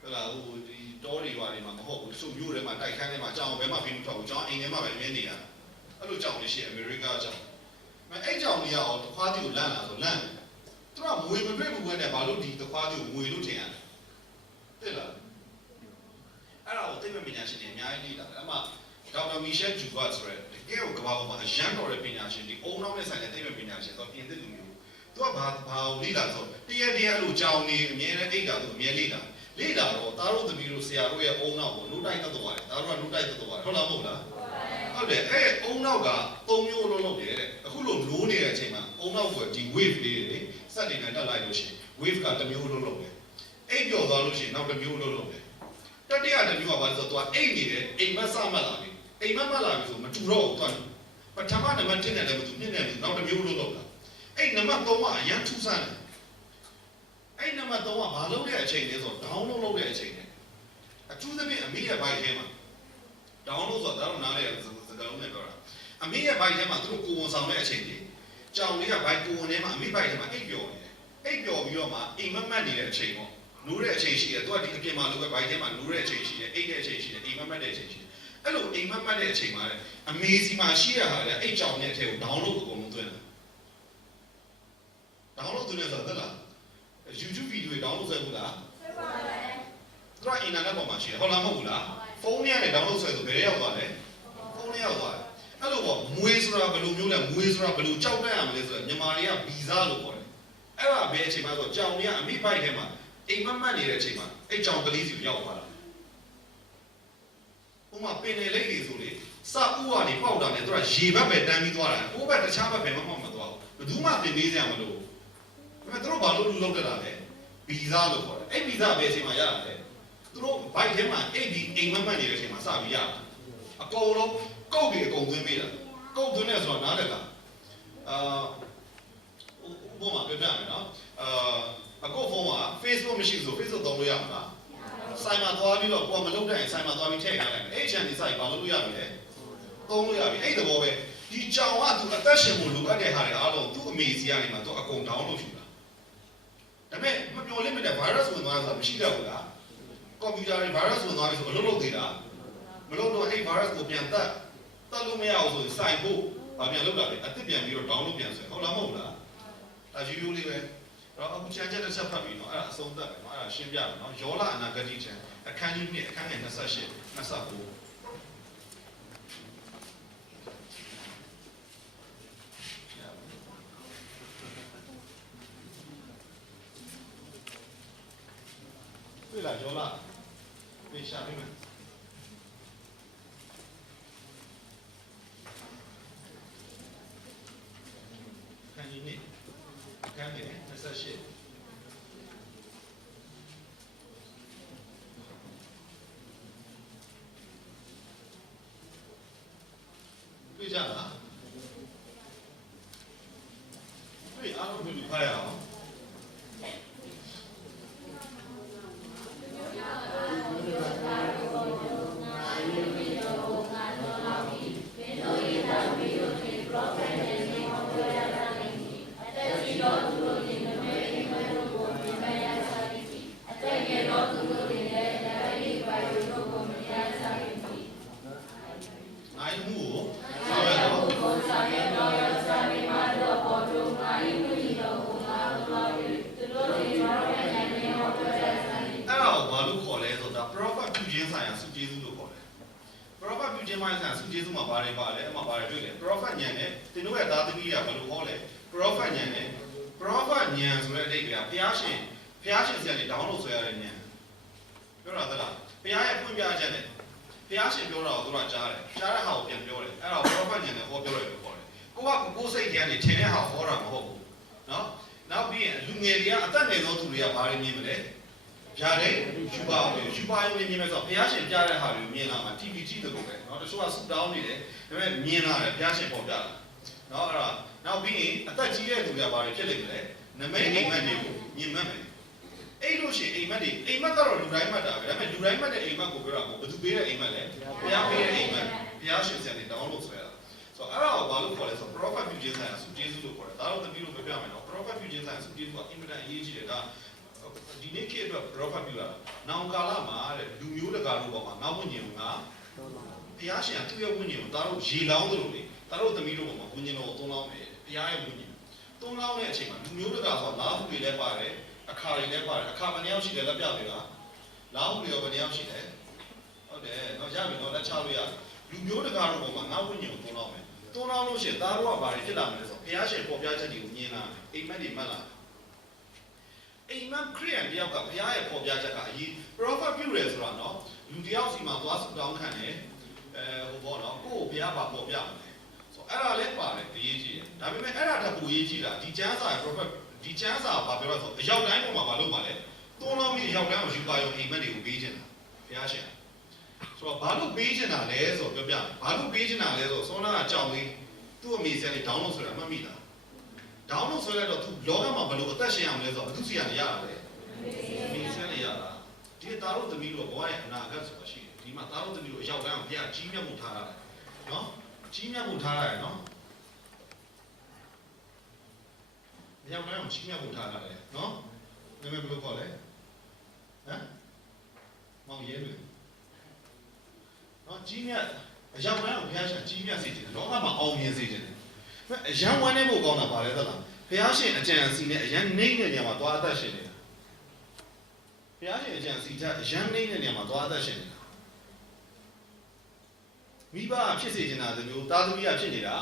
ဟုတ်လားဟိုဒီတောတွေရွာတွေမှာမဟုတ်ဘူးတချို့မြို့တွေမှာတိုက်ခန်းထဲမှာကြောင်ဘယ်မှဖိမထွက်ဘူးကြောင်အိမ်ထဲမှာပဲမြင်နေရတာအဲ့လိုကြောင်တွေရှိအမေရိကကြောင်အဲ့ကြောင်တွေရောတခွားတီကိုလန့်လာဆိုလန့်တယ်သူကမွေမတွေ့ဘူးပဲနဲ့ဘာလို့ဒီတခွားတီကိုမွေလို့ထင်ရလဲသိလားအဲ့ဒါကိုသိပ္ပံပညာရှင်တွေအများကြီးလေ့လာတယ်အမှဒေါက်တာမီရှယ်ဂျူဗတ်ဆိုရယ်တကယ်ကိုကမ္ဘာပေါ်မှာအရန်တော်တဲ့ပညာရှင်ဒီအုံနောက်နဲ့ဆိုင်တဲ့သိပ္ပံပညာရှင်ဆိုပြင်သစ်လူမျိုးသူကဘာလေ့လာဆိုတရက်အဲ့လိုကြောင်နေအမြဲတမ်းအိတ်တာသူအမြဲလေ့လာတော့သားတို့သမီးတို့ဆရာတို့ရဲ့အုံနောက်ကိုလူတိုက်တတ်သွားတယ်သားတို့ကလူတိုက်တတ်သွားတယ်ဟုတ်လားမဟုတ်လားဟုတ်တယ်အဲ့အုံနောက်က၃မျိုးလုံးလုပ်တယ်တဲ့အခုလိုနိုးနေတဲ့အချိန်မှာအုံနောက်ကဒီ wave လေးတွေစက်တင်နဲ့တက်လိုက်လို့ရှိရင် wave ကတစ်မျိုးလုံးလုပ်တယ်အိပ်ပျော်သွားလို့ရှိရင်နောက်တစ်မျိုးလုံးလုပ်တယ်တတိယတစ်မျိုးကဘာလဲဆိုတော့အိပ်နေတယ်အိမ်မက်စမှတ်လာပြီအိမ်မက်မှတ်လာပြီဆိုမတူတော့ဘူးသူပထမနံပါတ်1နဲ့လည်းမတူ2နဲ့လည်းနောက်တစ်မျိုးလုံးလုပ်တာအဲ့နံပါတ်3ကအရန်ထူးဆန်းတယ်အဲ့နံပါတ်3ကဘာလုပ်တဲ့အချိန်လဲဆိုတော့ download လုပ်တဲ့အချိန်နဲ့အထူးသဖြင့်အမေရဲ့ဘိုက်ထဲမှာdownload ဆိုတာတော့နားလေစကားလုံးနဲ့ပြောတာအမေရဲ့ဘိုက်ထဲမှာသူတို့ကိုဝန်ဆောင်တဲ့အချိန်ကြီးကြောင်လေးကဘိုက်ကိုဝန်ထဲမှာအမေဘိုက်ထဲမှာအိပ်ပျော်နေတယ်အိပ်ပျော်ပြီးတော့မှအိမ်မက်မက်နေတဲ့အချိန်ပေါ့နိုးတဲ့အချိန်ရှိတယ်သူကဒီအပြင်မှာလိုပဲဘိုက်ထဲမှာနိုးတဲ့အချိန်ရှိတယ်အိပ်တဲ့အချိန်ရှိတယ်အိမ်မက်မက်တဲ့အချိန်ရှိတယ်အဲ့လိုအိမ်မက်မက်တဲ့အချိန်မှာလေအမေစီမှာရှိရတာလေအိပ်ကြောင်တဲ့အထက်ကို download အကုန်လုံးသွင်းတယ် download သွင်းတယ်ဆိုတော့လား YouTube ဗီဒီယိုတွေ download ဆွဲဘူးလားဆွဲပါတယ်သူက internet ပေါ်မှာရှိတယ်ဟုတ်လားမဟုတ်ဘူးလားဖုန်းထဲကနေ download ဆွဲဆိုဘယ်ရောက်သွားလဲဖုန်းထဲရောက်သွားတယ်အဲ့လိုပေါ့မွေးဆိုတာဘယ်လိုမျိုးလဲမွေးဆိုတာဘယ်လိုကြောက်တတ်ရမလဲဆိုတော့မြန်မာတွေကဗီဇလို့ခေါ်တယ်အဲ့ဒါဘယ်အချိန်မှဆိုကြောင်တွေကအမိဘိုက်ထဲမှာအိမ်မက်မက်နေတဲ့အချိန်မှာအဲ့ကြောင်ကလေးစီကိုရောက်သွားတာဥမာပင်လေလိတ်တွေဆိုလေစဥကနေပေါက်တာနဲ့သူကရေဘက်ပဲတန်းပြီးသွားတာကိုယ့်ဘက်တခြားဘက်ပဲမပေါက်မသွားဘူးဘယ်သူမှသင်ပေးစရာမလိုဘူးဒါပေမဲ့သူတို့ဘာလို့လုပ်တတ်တာလဲဗီဇလို့ခေါ်တယ်အဲ့ဗီဇဘယ်အချိန်မှရတာလဲသူတို့ဘိုက်ထဲမှာအိမ်ဒီအိမ်မက်မက်နေတဲ့အချိန်မှာစပြီးရတာအကုန်လုံးကုတ်ပြီးအကုန်သွင်းပေးတာကုတ်သွင်းနေဆိုတော့နားလည်လားဘုံမှာပြပြမယ်နော်အခုဖုန်းမှာ Facebook မရှိဆို Facebook သုံးလို့ရမှာလားဆိုင်မှာသွားပြီးတော့ကိုယ်မလုပ်တဲ့ဆိုင်မှာသွားပြီးထည့်ထားလိုက်မယ်အဲ့ချန်ဒီဆိုင်ဘာလို့လုပ်ရမလဲသုံးလို့ရပြီအဲ့သဘောပဲ ဒီကြောင်ကသူအသက်ရှင်ဖို့လိုအပ်တဲ့ဟာတွေအားလုံးသူ့အမေစီကနေမှသူအကုန် download ယူတာဒါပေမဲ့မပြောလိမ့်မယ်တဲ့ virus ဝင်သွားတာမရှိတော့ဘူးလားကွန်ပျူတာတွေ virus ဝင်သွားပြီဆိုအလုပ်လုပ်သေးတာမလုပ်တော့အဲ့ virus ကိုပြန်တတ်လို့မရအောင်ဆိုရင်စိုက်ဖို့ပြန်လုပ်တာလေအသစ်ပြန်ပြီးတော့ download ပြန်ဆွဲဟုတ်လားမဟုတ်လားဒါယူယူလေးပဲတော့အခုချမ်းချက်တစ်ချက်ဖတ်ပြီးနော်အဲ့ဒါအဆုံးသတ်ပဲနော်အဲ့ဒါရှင်းပြမယ်နော်ယောလအနာဂတိချမ်းအခန်းကြီး1အခန်းငယ်28 29对了，有了，可以下面。看你那，看你那啥些。对这样啊？对，阿鲁没离开啊。prophet ညံနဲ့တင်တို့ရဲ့သားသမီးကဘယ်လိုဟောလဲ prophet ညံနဲ့ prophet ညံဆိုတဲ့အဓိပ္ပာယ်ကဘုရားရှင်စီကနေ download ဆွဲရတဲ့ညံပြောတာသလားဘုရားရဲ့ဖွင့်ပြချက်နဲ့ဘုရားရှင်ပြောတာကိုသူကကြားတယ်ကြားတဲ့ဟာကိုပြန်ပြောတယ်အဲ့ဒါကို prophet ညံနဲ့ဟောပြောတယ်လို့ခေါ်တယ်ကိုစိတ်ထဲကနေထင်တဲ့ဟာကိုဟောတာမဟုတ်ဘူးနော်နောက်ပြီးရင်လူငယ်တွေကအသက်ငယ်သောသူတွေကဘာတွေမြင်မလဲပြားတယ်ယူပါအောင်ယူပါရုံနဲ့မြင်မယ်ဆိုတော့ဘုရားရှင်ပြတဲ့ဟာတွေကိုမြင်လာမှာ TV ကြည့်တယ်လို့ပဲเนาะတချို့ကဆူတောင်းနေတယ်ဒါပေမဲ့မြင်လာတယ်ဘုရားရှင်ပေါ်ပြတာเนาะအဲ့ဒါနောက်ပြီးရင်အသက်ကြီးတဲ့သူတွေကဘာတွေဖြစ်လိမ့်မလဲနမိတ်အိမ်မက်တွေကိုမြင်မှတ်မယ်အဲ့လို့ရှိရင်အိမ်မက်ကတော့လူတိုင်းမှတ်တာပဲဒါပေမဲ့လူတိုင်းမှတ်တဲ့အိမ်မက်ကိုပြောတာကိုဘယ်သူပေးတဲ့အိမ်မက်လဲဘုရားပေးတဲ့အိမ်မက်ဘုရားရှင်ဆရာနေတောင်းလို့ဆွဲတာဆိုတော့အဲ့ဒါကိုဘာလို့ခေါ်လဲဆိုတော့ prophet ပြုခြင်းဆိုင်ရာစုကျေးဇူးလို့ခေါ်တယ်ဒါတော့တပည့်လို့ပြပြမယ်เนาะ prophet ပြုခြင်းဆိုင်ရာစုကျေးဇူးကအင်မတန်အရေးကြီးတယ်ဒါဒီနေ့ခေတ်အတွက် prophet ပြုတာနောင်ကာလမှာတဲ့လူမျိုးတကာတို့ပေါ်မှာငါဝိညာဉ်ကဘုရားရှင်သူ့ရဲ့ဝိညာဉ်ကိုဒါတို့ရေလောင်းသလိုလေဒါတို့သမီးတို့ပေါ်မှာဝိညာဉ်တော်ကိုသုံးလောင်းမယ်ဘုရားရဲ့ဝိညာဉ်သုံးလောင်းတဲ့အချိန်မှာလူမျိုးတကာဆိုတော့လာဟုတွေလည်းပါတယ်အခါတွေလည်းပါတယ်အခါဘယ်နှယောက်ရှိတယ်လက်ပြပေးတာလာဟုတွေရောဘယ်နှယောက်ရှိတယ်ဟုတ်တယ်တော့ရပြီတော့လက်ချလို့ရလူမျိုးတကာတို့ပေါ်မှာငါဝိညာဉ်ကိုသုံးလောင်းမယ်သုံးလောင်းလို့ရှိရင်ဒါတို့ကဘာတွေဖြစ်လာမလဲဆိုတော့ဘုရားရှင်ပေါ်ပြချက်တွေကိုမြင်လာအိမ်မက်တွေမှတ်လာအိမ်မက်ခရိယန်တယောက်ကဘုရားရဲ့ပေါ်ပြချက်ကအရေး prophet ပြုတယ်ဆိုတာနော်လူတယောက်စီမှာသွားဆုတောင်းခံတယ်ဟိုဘောနော်ကိုယ့်ကိုဘုရားပါပေါ်ပြမယ်ဆိုအဲ့ဒါလည်းပါတယ်အရေးကြီးတယ်ဒါပေမဲ့အဲ့ဒါတပူရေးကြီးတာဒီကျမ်းစာ prophet ဒီကျမ်းစာဘာပြောလဲဆိုအရောက်တိုင်းပေါ်မှာမလုပ်ပါလဲသုံးလုံးပြီးအရောက်တိုင်းကိုယူပါရုံအိမ်မက်တွေကိုပေးခြင်းတာဘုရားရှင်ဆိုတော့ဘာလို့ပေးခြင်းတာလဲဆိုတော့ပြောပြဘာလို့ပေးခြင်းတာလဲဆိုတော့ဆောနာကကြောက်ပြီးသူ့အမေဆန်နေ download ဆိုတာမှတ်မိလားdownload ဆွဲလိုက်တော့သူလောကမှာဘယ်လိုအသက်ရှင်အောင်လဲဆိုတော့ဘယ်သူစီကနေရတာလဲမိဆန်းနေရတာဒီသားတို့သမီးတို့ဘဝရဲ့အနာဂတ်ဆိုတာရှိတယ်ဒီမှာသားတို့သမီးတို့အရောက်တိုင်းအောင်ဘုရားကြီးမြတ်မှုထားရတယ်နော်ကြီးမြတ်မှုထားရတယ်နော်အရောက်တိုင်းအောင်ကြီးမြတ်မှုထားရတယ်နော်နာမည်ဘယ်လိုခေါ်လဲဟမ်မောင်ရဲတွေနော်ကြီးမြတ်အရောက်တိုင်းအောင်ဘုရားရှင်ကြီးမြတ်စေခြင်းလောကမှာအောင်မြင်စေခြင်းအရန်ဝမ်းနေဖို့ကောင်းတာပါလေသလားဘုရားရှင်အကြံအစီနဲ့အရန်နှိမ့်တဲ့နေရာမှာသွားအသက်ရှင်နေတာဘုရားရှင်အကြံအစီချက်အရန်နှိမ့်တဲ့နေရာမှာသွားအသက်ရှင်နေတာမိဘဖြစ်စေချင်တာတမျိုးသားသမီးကဖြစ်နေတာ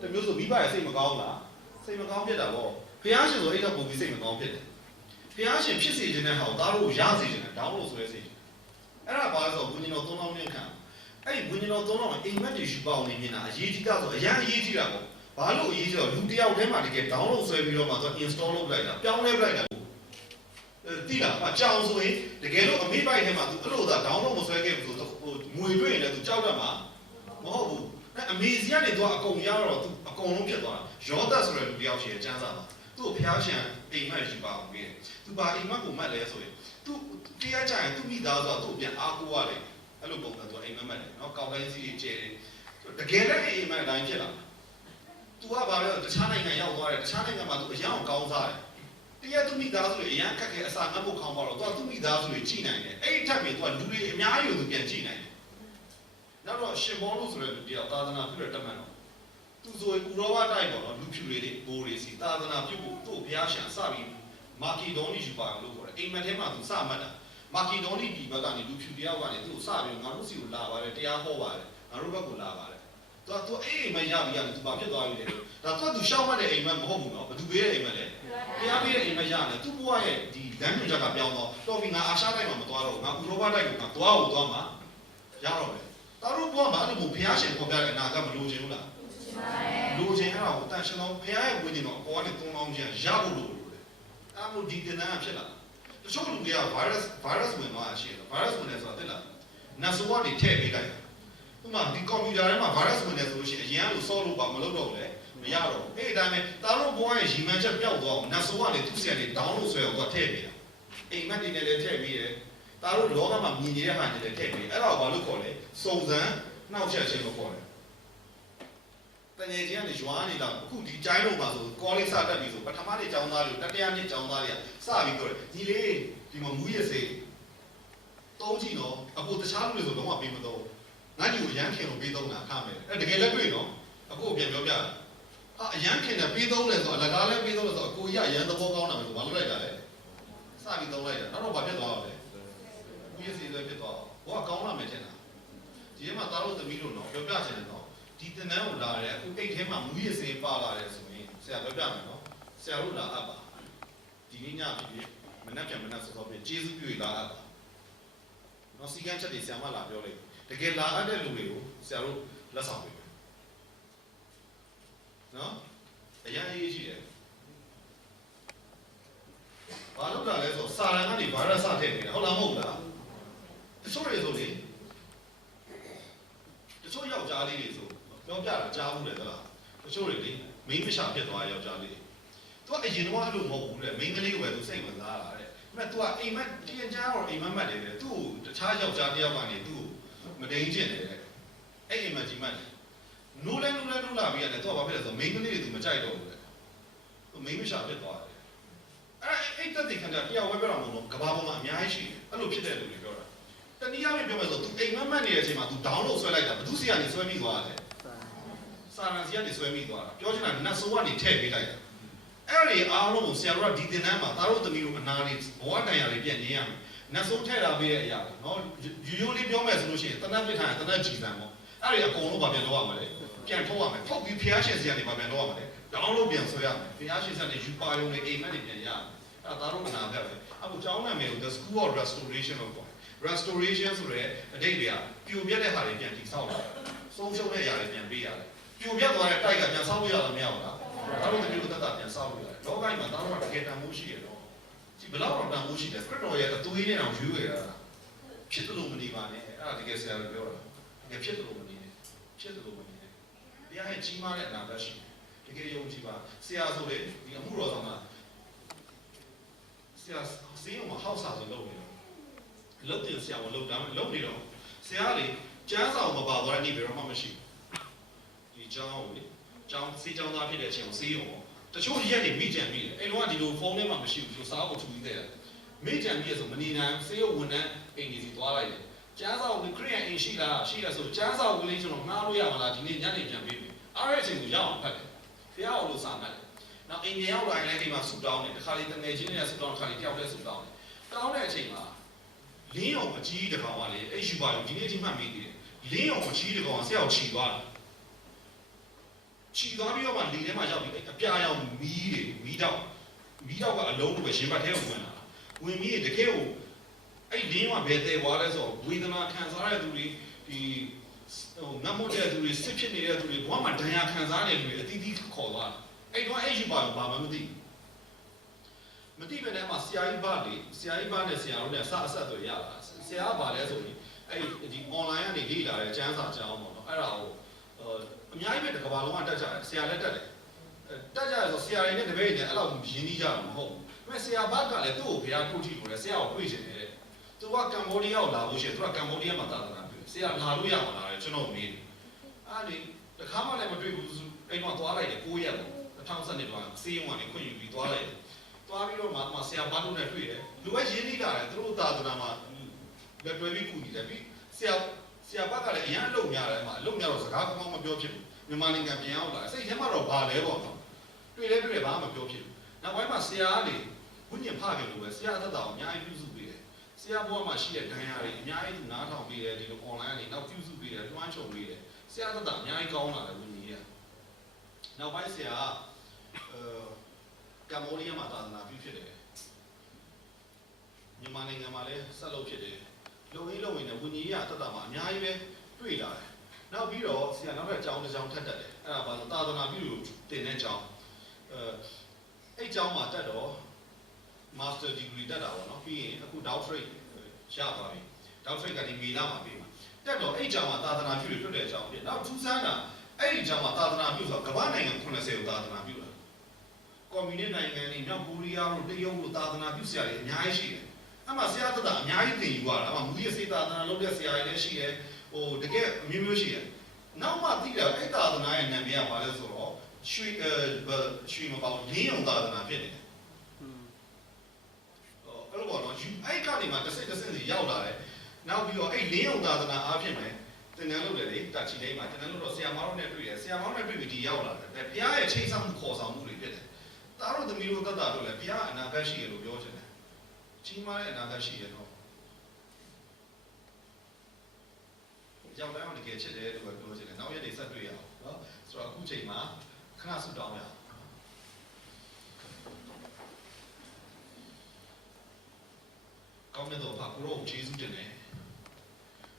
တမျိုးဆိုမိဘရဲ့စိတ်မကောင်းလားစိတ်မကောင်းဖြစ်တာပေါ့ဘုရားရှင်ဆိုအဲ့တော့ပုံပြီးစိတ်မကောင်းဖြစ်တယ်ဘုရားရှင်ဖြစ်စေချင်တဲ့ဟာကိုသားတို့ရစေချင်တယ်ဒေါင်းလို့ဆိုရဲစေချင်အဲ့ဒါဘာလို့ဆိုဝိညာဉ်တော်သုံးလောင်းနဲ့ခံအဲ့ဒီဝိညာဉ်တော်သုံးလောင်းအိမ်မက်တွေယူပါအောင်နေနေတာအရေးကြီးတာဆိုအရန်အရေးကြီးတာပေါ့ဘာလို့အရေးကြီးတော့လူတယောက်တည်းမှာတကယ် download ဆွဲပြီးတော့မှသူ install လုပ်လိုက်တာပြောင်းလဲပလိုက်တာတိလားအကြောင်းဆိုရင်တကယ်လို့အမိပိုက်ထဲမှာသူအဲ့လိုသာ download မဆွဲခဲ့ဘူးဆိုဟိုငွေတွေ့ရင်လည်းသူကြောက်တတ်မှာမဟုတ်ဘူးအမေစီကနေသူအကုန်ရတော့သူအကုန်လုံးဖြစ်သွားတာယောသဆိုတဲ့လူတယောက်ရှိရဲ့ကျမ်းစာမှာသူ့ကိုဖျားရှံအိမ်မက်ယူပါအောင်ပြီးသူပါအိမ်မက်ကိုမှတ်လဲဆိုရင်သူတရားကြရင်သူမိသားစုကသူ့ပြန်အားကိုးရတယ်အဲ့လိုပုံစံသူအိမ်မက်မှတ်တယ်နော်ကောင်းတိုင်းစီးတွေကျဲတယ် တကယ်လည်းအိမ်မက်တိုင်းဖြစ်လာ။ तू ကဘာလဲတခြားနိုင်ငံရောက်သွားတယ်တခြားနိုင်ငံမှာ तू အရန်ကောင်းစားတယ်။တရားသူမိသားစုတွေအရန်ခက်ခဲအစာငတ်ဖို့ခေါင်းပါတော့ तू သူမိသားစုတွေကြည်နိုင်တယ်။အဲ့ဒီထက်ပြီး तू လူတွေအများကြီးကို तू ပြန်ကြည်နိုင်တယ်။နောက်တော့ရှင်ဘောလို့ဆိုတဲ့လူတယောက်သာသနာပြုတဲ့တမန်တော်။ तू ဆိုရင်ဥရောပတိုက်ပေါ့နော်လူဖြူတွေဘိုးတွေစီသာသနာပြုဖို့သူ့ဘုရားရှင်စပြီးမာကီဒိုနီယူပါလို့ခေါ်တယ်။အိမ်မက်ထဲမှာ तू စမှတ်တာ။မာကီဒိုနီပြည်ဘက်ကနေလူဖြူတယောက်ကနေသူ့ကိုစပြီးငါတို့စီကိုလာပါတယ်တရားဟောပါတယ်ငါတို့ဘက်ကိုလာပါတယ်သူအိမ်မရပြီရတယ်သူဘာဖြစ်သွားပြီလဲဒါသူရှောက်မှတ်တဲ့အိမ်မက်မဟုတ်ဘူးနော်ဘယ်သူပေးတဲ့အိမ်မက်လဲတရားပေးတဲ့အိမ်မက်ရတယ်သူ့ဘဝရဲ့ဒီလမ်းညွှန်ချက်ကပြောင်းတော့တော်ပြီငါအာရှတိုက်မှာမသွားတော့ဘူးငါဥရောပတိုက်ကိုငါသွားမှာရတော့ပဲတာတို့ဘဝမှာအဲ့လိုဘုရားရှင်ပေါ်ပြတဲ့အနာကမလိုချင်ဘူးလားလိုချင်အဲ့ဒါကိုတန်ရှင်တော်ဘုရားရဲ့ဝိညာဉ်တော်အပေါ်ကနေသုံးလောင်းခြင်းရဖို့လိုတယ်အဲ့လိုဒီတင်တန်းဖြစ်လာတချို့လူတွေက virus ဝင်သွားရှိတယ် virus ဝင်တယ်ဆိုတာသိလားနတ်ဆိုးကနေထည့်ပေးလိုက်ဥပမာဒီကွန်ပျူတာထဲမှာ virus ဝင်တယ်ဆိုလို့ရှိရင်အရင်ကလို့ဆော့လို့ပါမလုပ်တော့ဘူးလေမရတော့ဘူးအဲ့ဒီတိုင်းပဲတာတို့ဘဝရဲ့ရီမန်ချက်ပျောက်သွားအောင်နတ်ဆိုးကနေသူ့ဆီကနေ download ဆွဲအောင်သူကထည့်ပေးတာအိမ်မက်တွေနဲ့လည်းထည့်ပေးတယ်တာတို့လောကမှာမြင်နေတဲ့ဟာတွေလည်းထည့်ပေးအဲ့ဒါကိုဘာလို့ခေါ်လဲစုံစမ်းနှောက်ချက်ခြင်းလို့ခေါ်တယ်တကယ်ကြီးကနေရွာနေတာအခုဒီကျိုင်းတော့ပါဆိုကောလိပ်စတက်ပြီဆိုပထမနေ့ကျောင်းသားတွေတတိယနေ့ကျောင်းသားတွေကစပြီးပြောတယ်ညီလေးဒီမှာမူးရစေသုံးကြည့်တော့အခုတခြားလူတွေဆိုတော့မပေးမတော့ငါ့ညီကိုရမ်းခင်လို့ပေးသုံးတာခါမယ်အဲ့တကယ်လည်းတွေ့နော်အခုပြန်ပြောပြတာအရမ်းခင်တယ်ပေးသုံးတယ်ဆိုအလကားလည်းပေးသုံးတယ်ဆိုအကိုကြီးအရန်သဘောကောင်းတာပဲဆိုဘာလို့လိုက်တာလဲစပြီးသုံးလိုက်တာနောက်တော့ဘာဖြစ်သွားလဲမူးရစေလည်းဖြစ်သွားဘောကကောင်းလာမယ်ထင်တာဒီထဲမှာသားတို့သမီးတို့နော်ပြောပြချင်တယ်နော်ဒီတနန်းကိုလာတယ်အခုအိတ်ထဲမှာမူးရစေပါလာတယ်ဆိုရင်ဆရာပြောပြမယ်နော်ဆရာတို့လာအပ်ပါဒီနေ့ညဖြစ်မနှက်ပြန်မနှက်စောစောပြန်ကျေးဇူးပြုလာအပ်ပါနော်စီကန်းချက်တွေဆရာမလာပြောလိုက်တကယ်လာအပ်တဲ့လူတွေကိုဆရာတို့လက်ဆောင်ပေးမယ်နော်အရင်ရေးကြည့်တယ်ဘာလို့လဲဆိုစာရန်ကနေဗိုင်းရပ်စ်ထည့်နေတာဟုတ်လားမဟုတ်လားတချို့တွေဆိုလေတချို့ယောက်ျားလေးတွေဆိုပြောပြတာကြားဘူးလေသလားတချို့တွေလေမိန်းမရှာဖြစ်သွားယောက်ျားလေးသူကအရင်တော့အဲ့လိုမဟုတ်ဘူးလေမိန်းကလေးကိုပဲသူစိတ်ဝင်စားတာတဲ့ဒါပေမဲ့ तू ကအိမ်မက်တင်ကြားတော့အိမ်မက်မှတ်တယ်လေသူ့ကိုတခြားယောက်ျားတစ်ယောက်ကနေသူ့ကိုမတိန်ကျင်တယ်တဲ့အဲ့အိမ်မက်ကြီးမှတ်တယ်နိုးလာပြီးရတယ် तू ကဘာဖြစ်လဲဆိုမိန်းကလေးတွေ तू မကြိုက်တော့ဘူးလေ तू မိန်းမရှာဖြစ်သွားတယ်အဲ့တက်တဲ့ခန္ဓာတရားဝဲပြောတာမဟုတ်ဘူးကဘာပေါ်မှာအများကြီးရှိတယ်အဲ့လိုဖြစ်တဲ့လူတွေပြောတာတနည်းအားဖြင့်ပြောမယ်ဆို तू အိမ်မက်မှတ်နေတဲ့အချိန်မှာ तू download ဆွဲလိုက်တာဘယ်သူစီကနေဆွဲမိသွားတယ်စာရန်စီကနေဆွဲမိသွားတာပြောချင်တာနတ်ဆိုးကနေထည့်ပေးလိုက်တာအဲ့ဒီအားလုံးကိုဆရာတို့ကဒီသင်တန်းမှာသားတို့သမီးတို့အနာလေးဘဝတိုင်ရလေးပြန်နေရမယ်နတ်ဆိုးထည့်လာပေးတဲ့အရာပေါ့နော်ရိုးလေးပြောမယ်ဆိုလို့ရှိရင်တနတ်ပြထားရင်တနတ်ကြည်စံပေါ့အဲ့ဒီအကုန်လုံးဗာပြန်တော့ရမှာလေပြန်ထုတ်ရမယ်ထုတ်ပြီးဖျားရှင်စီကနေဗာပြန်တော့ရမှာလေတောင်းလို့ပြန်ဆွဲရမယ်ဖျားရှင်စီကနေယူပါယုံနဲ့အိမ်မက်တွေပြန်ရမယ်အဲ့ဒါသားတို့အနာပဲအခုကျောင်းနာမည်ကို The School of Restoration လို့ခေါ်တယ် Restoration ဆိုတဲ့အဓိပ္ပာယ်ကပြိုပြက်တဲ့ဟာတွေပြန်တည်ဆောက်လာဆုံးရှုံးတဲ့အရာတွေပြန်ပေးရတယ်ပြိုပြက်သွားတဲ့တိုက်ကပြန်ဆောက်လို့ရတာမရဘူးလားသားတို့တကယ်လို့သက်သာပြန်ဆောက်လို့ရတယ်လောကကြီးမှာသားတို့ကတကယ်တန်ဖိုးရှိရတော့ဒီဘလောက်တော့တန်ဖိုးရှိတယ်ခရစ်တော်ရဲ့အသွေးနဲ့အောင်ယူရတာဖြစ်တယ်လို့မနေပါနဲ့အဲ့ဒါတကယ်ဆရာပြောတာတကယ်ဖြစ်တယ်လို့မနေနဲ့ဖြစ်တယ်လို့မနေနဲ့တရားရဲ့ကြီးမားတဲ့အနာဂတ်ရှိတယ်တကယ်ယုံကြည်ပါဆရာဆိုလေဒီအမှုတော်ဆောင်မှာဆရာစေးအောင်ဟောက်စာဆိုလုပ်နေတော့လုပ်တင်ဆရာကိုလုပ်တာလုပ်နေတော့ဆရာလေကျမ်းစာကိုမပါသွားတဲ့နေ့ဘယ်တော့မှမရှိဘူးဒီကျောင်းကိုလေကျောင်းစီးကျောင်းသားဖြစ်တဲ့အချိန်ကိုစေးအောင်တချို့ရက်တွေမိကြံမိတယ်အဲ့တော့ကဒီလိုဖုန်းထဲမှာမရှိဘူးဆိုစားဖို့ထူပြီးတဲ့မိကြံမိရဆိုမနေနိုင်စေးဝန်ထမ်းအိမ်ကြီးစီသွားလိုက်တယ်ကျန်းစာကိုခရီးအိမ်ရှိလားဆိုကျန်းစာကိုလေးကျွန်တော်ငှားလို့ရမလားဒီနေ့ညနေပြန်ပေးမယ်အားရတဲ့အချိန်ကိုရအောင်ဖတ်တယ်ဖះအောင်လို့စာမှတ်တယ်နောက်အိမ်ပြန်ရောက်လာရင်လည်းဒီမှာဆူတောင်းတယ်တခါလေတငယ်ချင်းတွေကဆူတောင်းတစ်ခါလေကြောက်တဲ့ဆူတောင်းတယ်တောင်းတဲ့အချိန်မှာလင်းအောင်အကြီးတစ်ကောင်ကလေအဲ့ယူပါလို့ဒီနေ့ဒီမှတ်မိသေးတယ်လင်းအောင်အကြီးတစ်ကောင်ကဆရာကိုခြီသွားတယ်ခြီသွားပြီးတော့မှလေထဲမှာရောက်ပြီးအပြာရောင်မီးတောက်ကအလုံးလိုပဲရှင်ဘတ်ထဲကိုဝင်လာဝင်ပြီးတကယ်ကိုအဲ့လင်းကဘယ်သေးသွားလဲဆိုတော့ဝေဒနာခံစားရတဲ့သူတွေဒီနတ်မို့တဲ့သူတွေစစ်ဖြစ်နေတဲ့သူတွေဘဝမှာဒဏ်ရာခံစားနေတဲ့လူတွေအသီးသီးခေါ်သွားတယ်အဲ့တော့အဲ့ယူပါလို့ဘာမှမသိပဲနဲ့မှဆရာကြီးဘာနဲ့ဆရာတို့နဲ့စအဆက်တွေရလာဆရာကဘာလဲဆိုရင်အဲ့ဒီ online ကနေလေ့လာတဲ့ကျမ်းစာကျောင်းပေါ့နော်အဲ့ဒါကိုအများကြီးပဲတစ်ကမ္ဘာလုံးကတက်ကြတယ်ဆရာလည်းတက်တယ်တက်ကြရဆိုဆရာတွေနဲ့တပည့်တွေနဲ့အဲ့လိုရင်းနှီးကြမှာမဟုတ်ဘူးဒါပေမဲ့ဆရာဘက်ကလည်းသူ့ကိုဘုရားထုတ်ကြည့်လို့လေဆရာကိုတွေ့ချင်တယ်သူကကမ္ဘောဒီးယားကိုလာလို့ရှိရင်သူကကမ္ဘောဒီးယားမှာတာသနာပြုဆရာလာလို့ရမှာလားကျွန်တော်မေးတယ် Ali, the Kama never do I want to like a 4 year, the town Sunday one, see one and queen be toilet. Toavio Mama say a badu and free. Do I need that through Tadanama? The baby could be. See a baka, a young look yard, look at us, a half of your reminding a piano. I say him out of bar level. Do it every Bama Jokim. Now, why must see Ali? Wouldn't you park it over? See other down, Yai use to be there. See a boy, my sheet, Yai, not on be there, online, now use to be there, lunch will be there. See other than Yai gone out of here. Now, why say, Gamolia Matana, future day. You manning a male, salo chide. Low in a winnie at the Dama, Yai, 3 die. Now, we all see another town is on Tata, about the Tadana view, then a job. 8ကျောင်းမှာတက်တော့ master degree တက်တာပေါ့နော်ပြီးရင်အခု doctorate ရသွားပြီ doctorate ကနေမေလာမှာပြီးမှာတက်တော့8ကျောင်းမှာသာသနာပြုတွေလွတ်တဲ့အကြောင်းဖြစ်နောက်ထူးဆန်းတာအဲ့ဒီကျောင်းမှာသာသနာပြုဆိုတော့ကမ္ဘာနိုင်ငံ80ကိုသာသနာပြုတာကွန်မြူနစ်နိုင်ငံတွေမြောက်ကိုရီးယားတို့တရုတ်တို့သာသနာပြုဆရာတွေအများကြီးရှိတယ်အဲ့မှာဆရာတအများကြီးသင်ယူရတာအဲ့မှာမူရစေသာသနာလုပ်တဲ့ဆရာတွေလည်းရှိတယ်ဟိုတကယ်အမျိုးမျိုးရှိတယ်နောက်မှသိတာအဲ့သာသနာရဲ့နာမည်ကဘာလဲဆိုတော့ရွှေမပေါလင်းအောင်သာသနာဖြစ်နေတယ်အဲ့လိုပေါ့နော်အဲ့ကနေမှတစ်စိတ်စီရောက်လာတယ်နောက်ပြီးတော့အဲ့လင်းအောင်သာသနာအားဖြင့်ပဲသင်တန်းလုပ်တယ်လေတာချီလေးမှာသင်တန်းလုပ်တော့ဆရာမတို့နဲ့တွေ့တယ်ဆရာမတို့နဲ့တွေ့ပြီးဒီရောက်လာတယ်ဘုရားရဲ့ချိန်ဆောင်မှုခေါ်ဆောင်မှုတွေဖြစ်တယ်ဒါတော့သမီးတို့တတ်တာတို့လည်းဘုရားအနာဂတ်ရှိတယ်လို့ပြောချင်တယ်ကြီးမားတဲ့အနာဂတ်ရှိတယ်နော်ကြောက်တိုင်းတကယ်ချစ်တယ်လို့ပြောချင်တယ်နောက်ရက်တွေဆက်တွေ့ရအောင်နော်ဆိုတော့အခုချိန်မှာခဏဆုတောင်းရအောင်ကောင်းတဲ့တော့ကိုရောကျေးဇူးတင်တယ်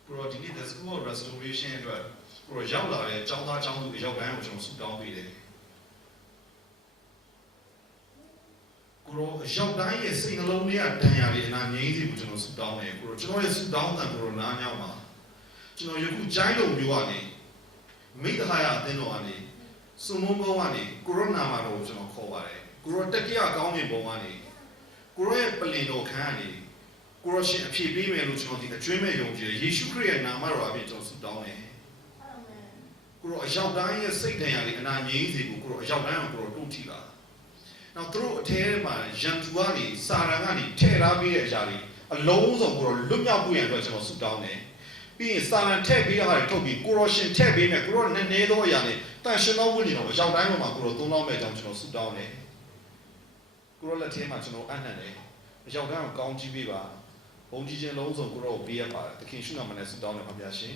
ကိုရောဒီနေ့ the school of restoration အတွက်ကိုရောရောက်လာတဲ့ကျောင်းသားကျောင်းသူအရောက်တိုင်းကိုကျွန်တော်ဆုတောင်းပေးတယ်ကိုရောရောက်တိုင်းရဲ့စိတ်နှလုံးထဲကဒဏ်ရာတွေအနာငြိမ်းစေဖို့ကျွန်တော်ဆုတောင်းတယ်ကိုရောကျွန်တော်ရဲ့ဆုတောင်းတဲ့ကိုရောနားမြောက်ပါကျွန်တော်ယခုကျိုင်းလုံးမျိုးကနေမိသဟာယအသင်းတော်ကနေစုံမုံဘုံကနေကိုရိုနာမှာတော့ကျွန်တော်ခေါ်ပါတယ်ကိုရိုတက်ကြရကောင်းမြင်ဘုံကနေကိုရိုရဲ့ပလင်တော်ခန်းကနေကိုရိုရှင်အဖြေပေးမယ်လို့ကျွန်တော်ဒီအကျွမ်းမဲ့ယုံကြည်ယေရှုခရစ်ရဲ့နာမတော်အပြင်ကျွန်တော်ဆုတောင်းတယ်ကိုရိုအရောက်တိုင်းရဲ့စိတ်တရားတွေအနာငြိမ်းစေဖို့ကိုရိုအရောက်တိုင်းကိုကိုရိုတုံ့ထီပါနောက်သူတို့အထဲမှာရန်သူကနေစာရန်ကနေထဲထားပေးတဲ့အရာတွေအလုံးစုံကိုရိုလွတ်မြောက်ဖို့ရန်အတွက်ကျွန်တော်ဆုတောင်းတယ်ပြီးရင်စာရန်ထည့်ပေးရတာထုတ်ပြီးကိုရိုရှင်ထည့်ပေးမယ်ကိုရိုနည်းနည်းသောအရာတွေတန်ရှင်သောဝိညာဉ်တော်အရောက်တိုင်းမှာကိုရိုသုံးလောင်းမဲ့အကြောင်းကျွန်တော်ဆုတောင်းတယ်ကိုရိုလက်ထဲမှာကျွန်တော်အနှံ့တယ်အရောက်တိုင်းကိုကောင်းကြီးပေးပါဘုံကြီးခြင်းလုံးစုံကိုရိုကိုပေးရပါတယ်သခင်ရှုနာမနဲ့ဆုတောင်းတယ်ပါဗျာရှင်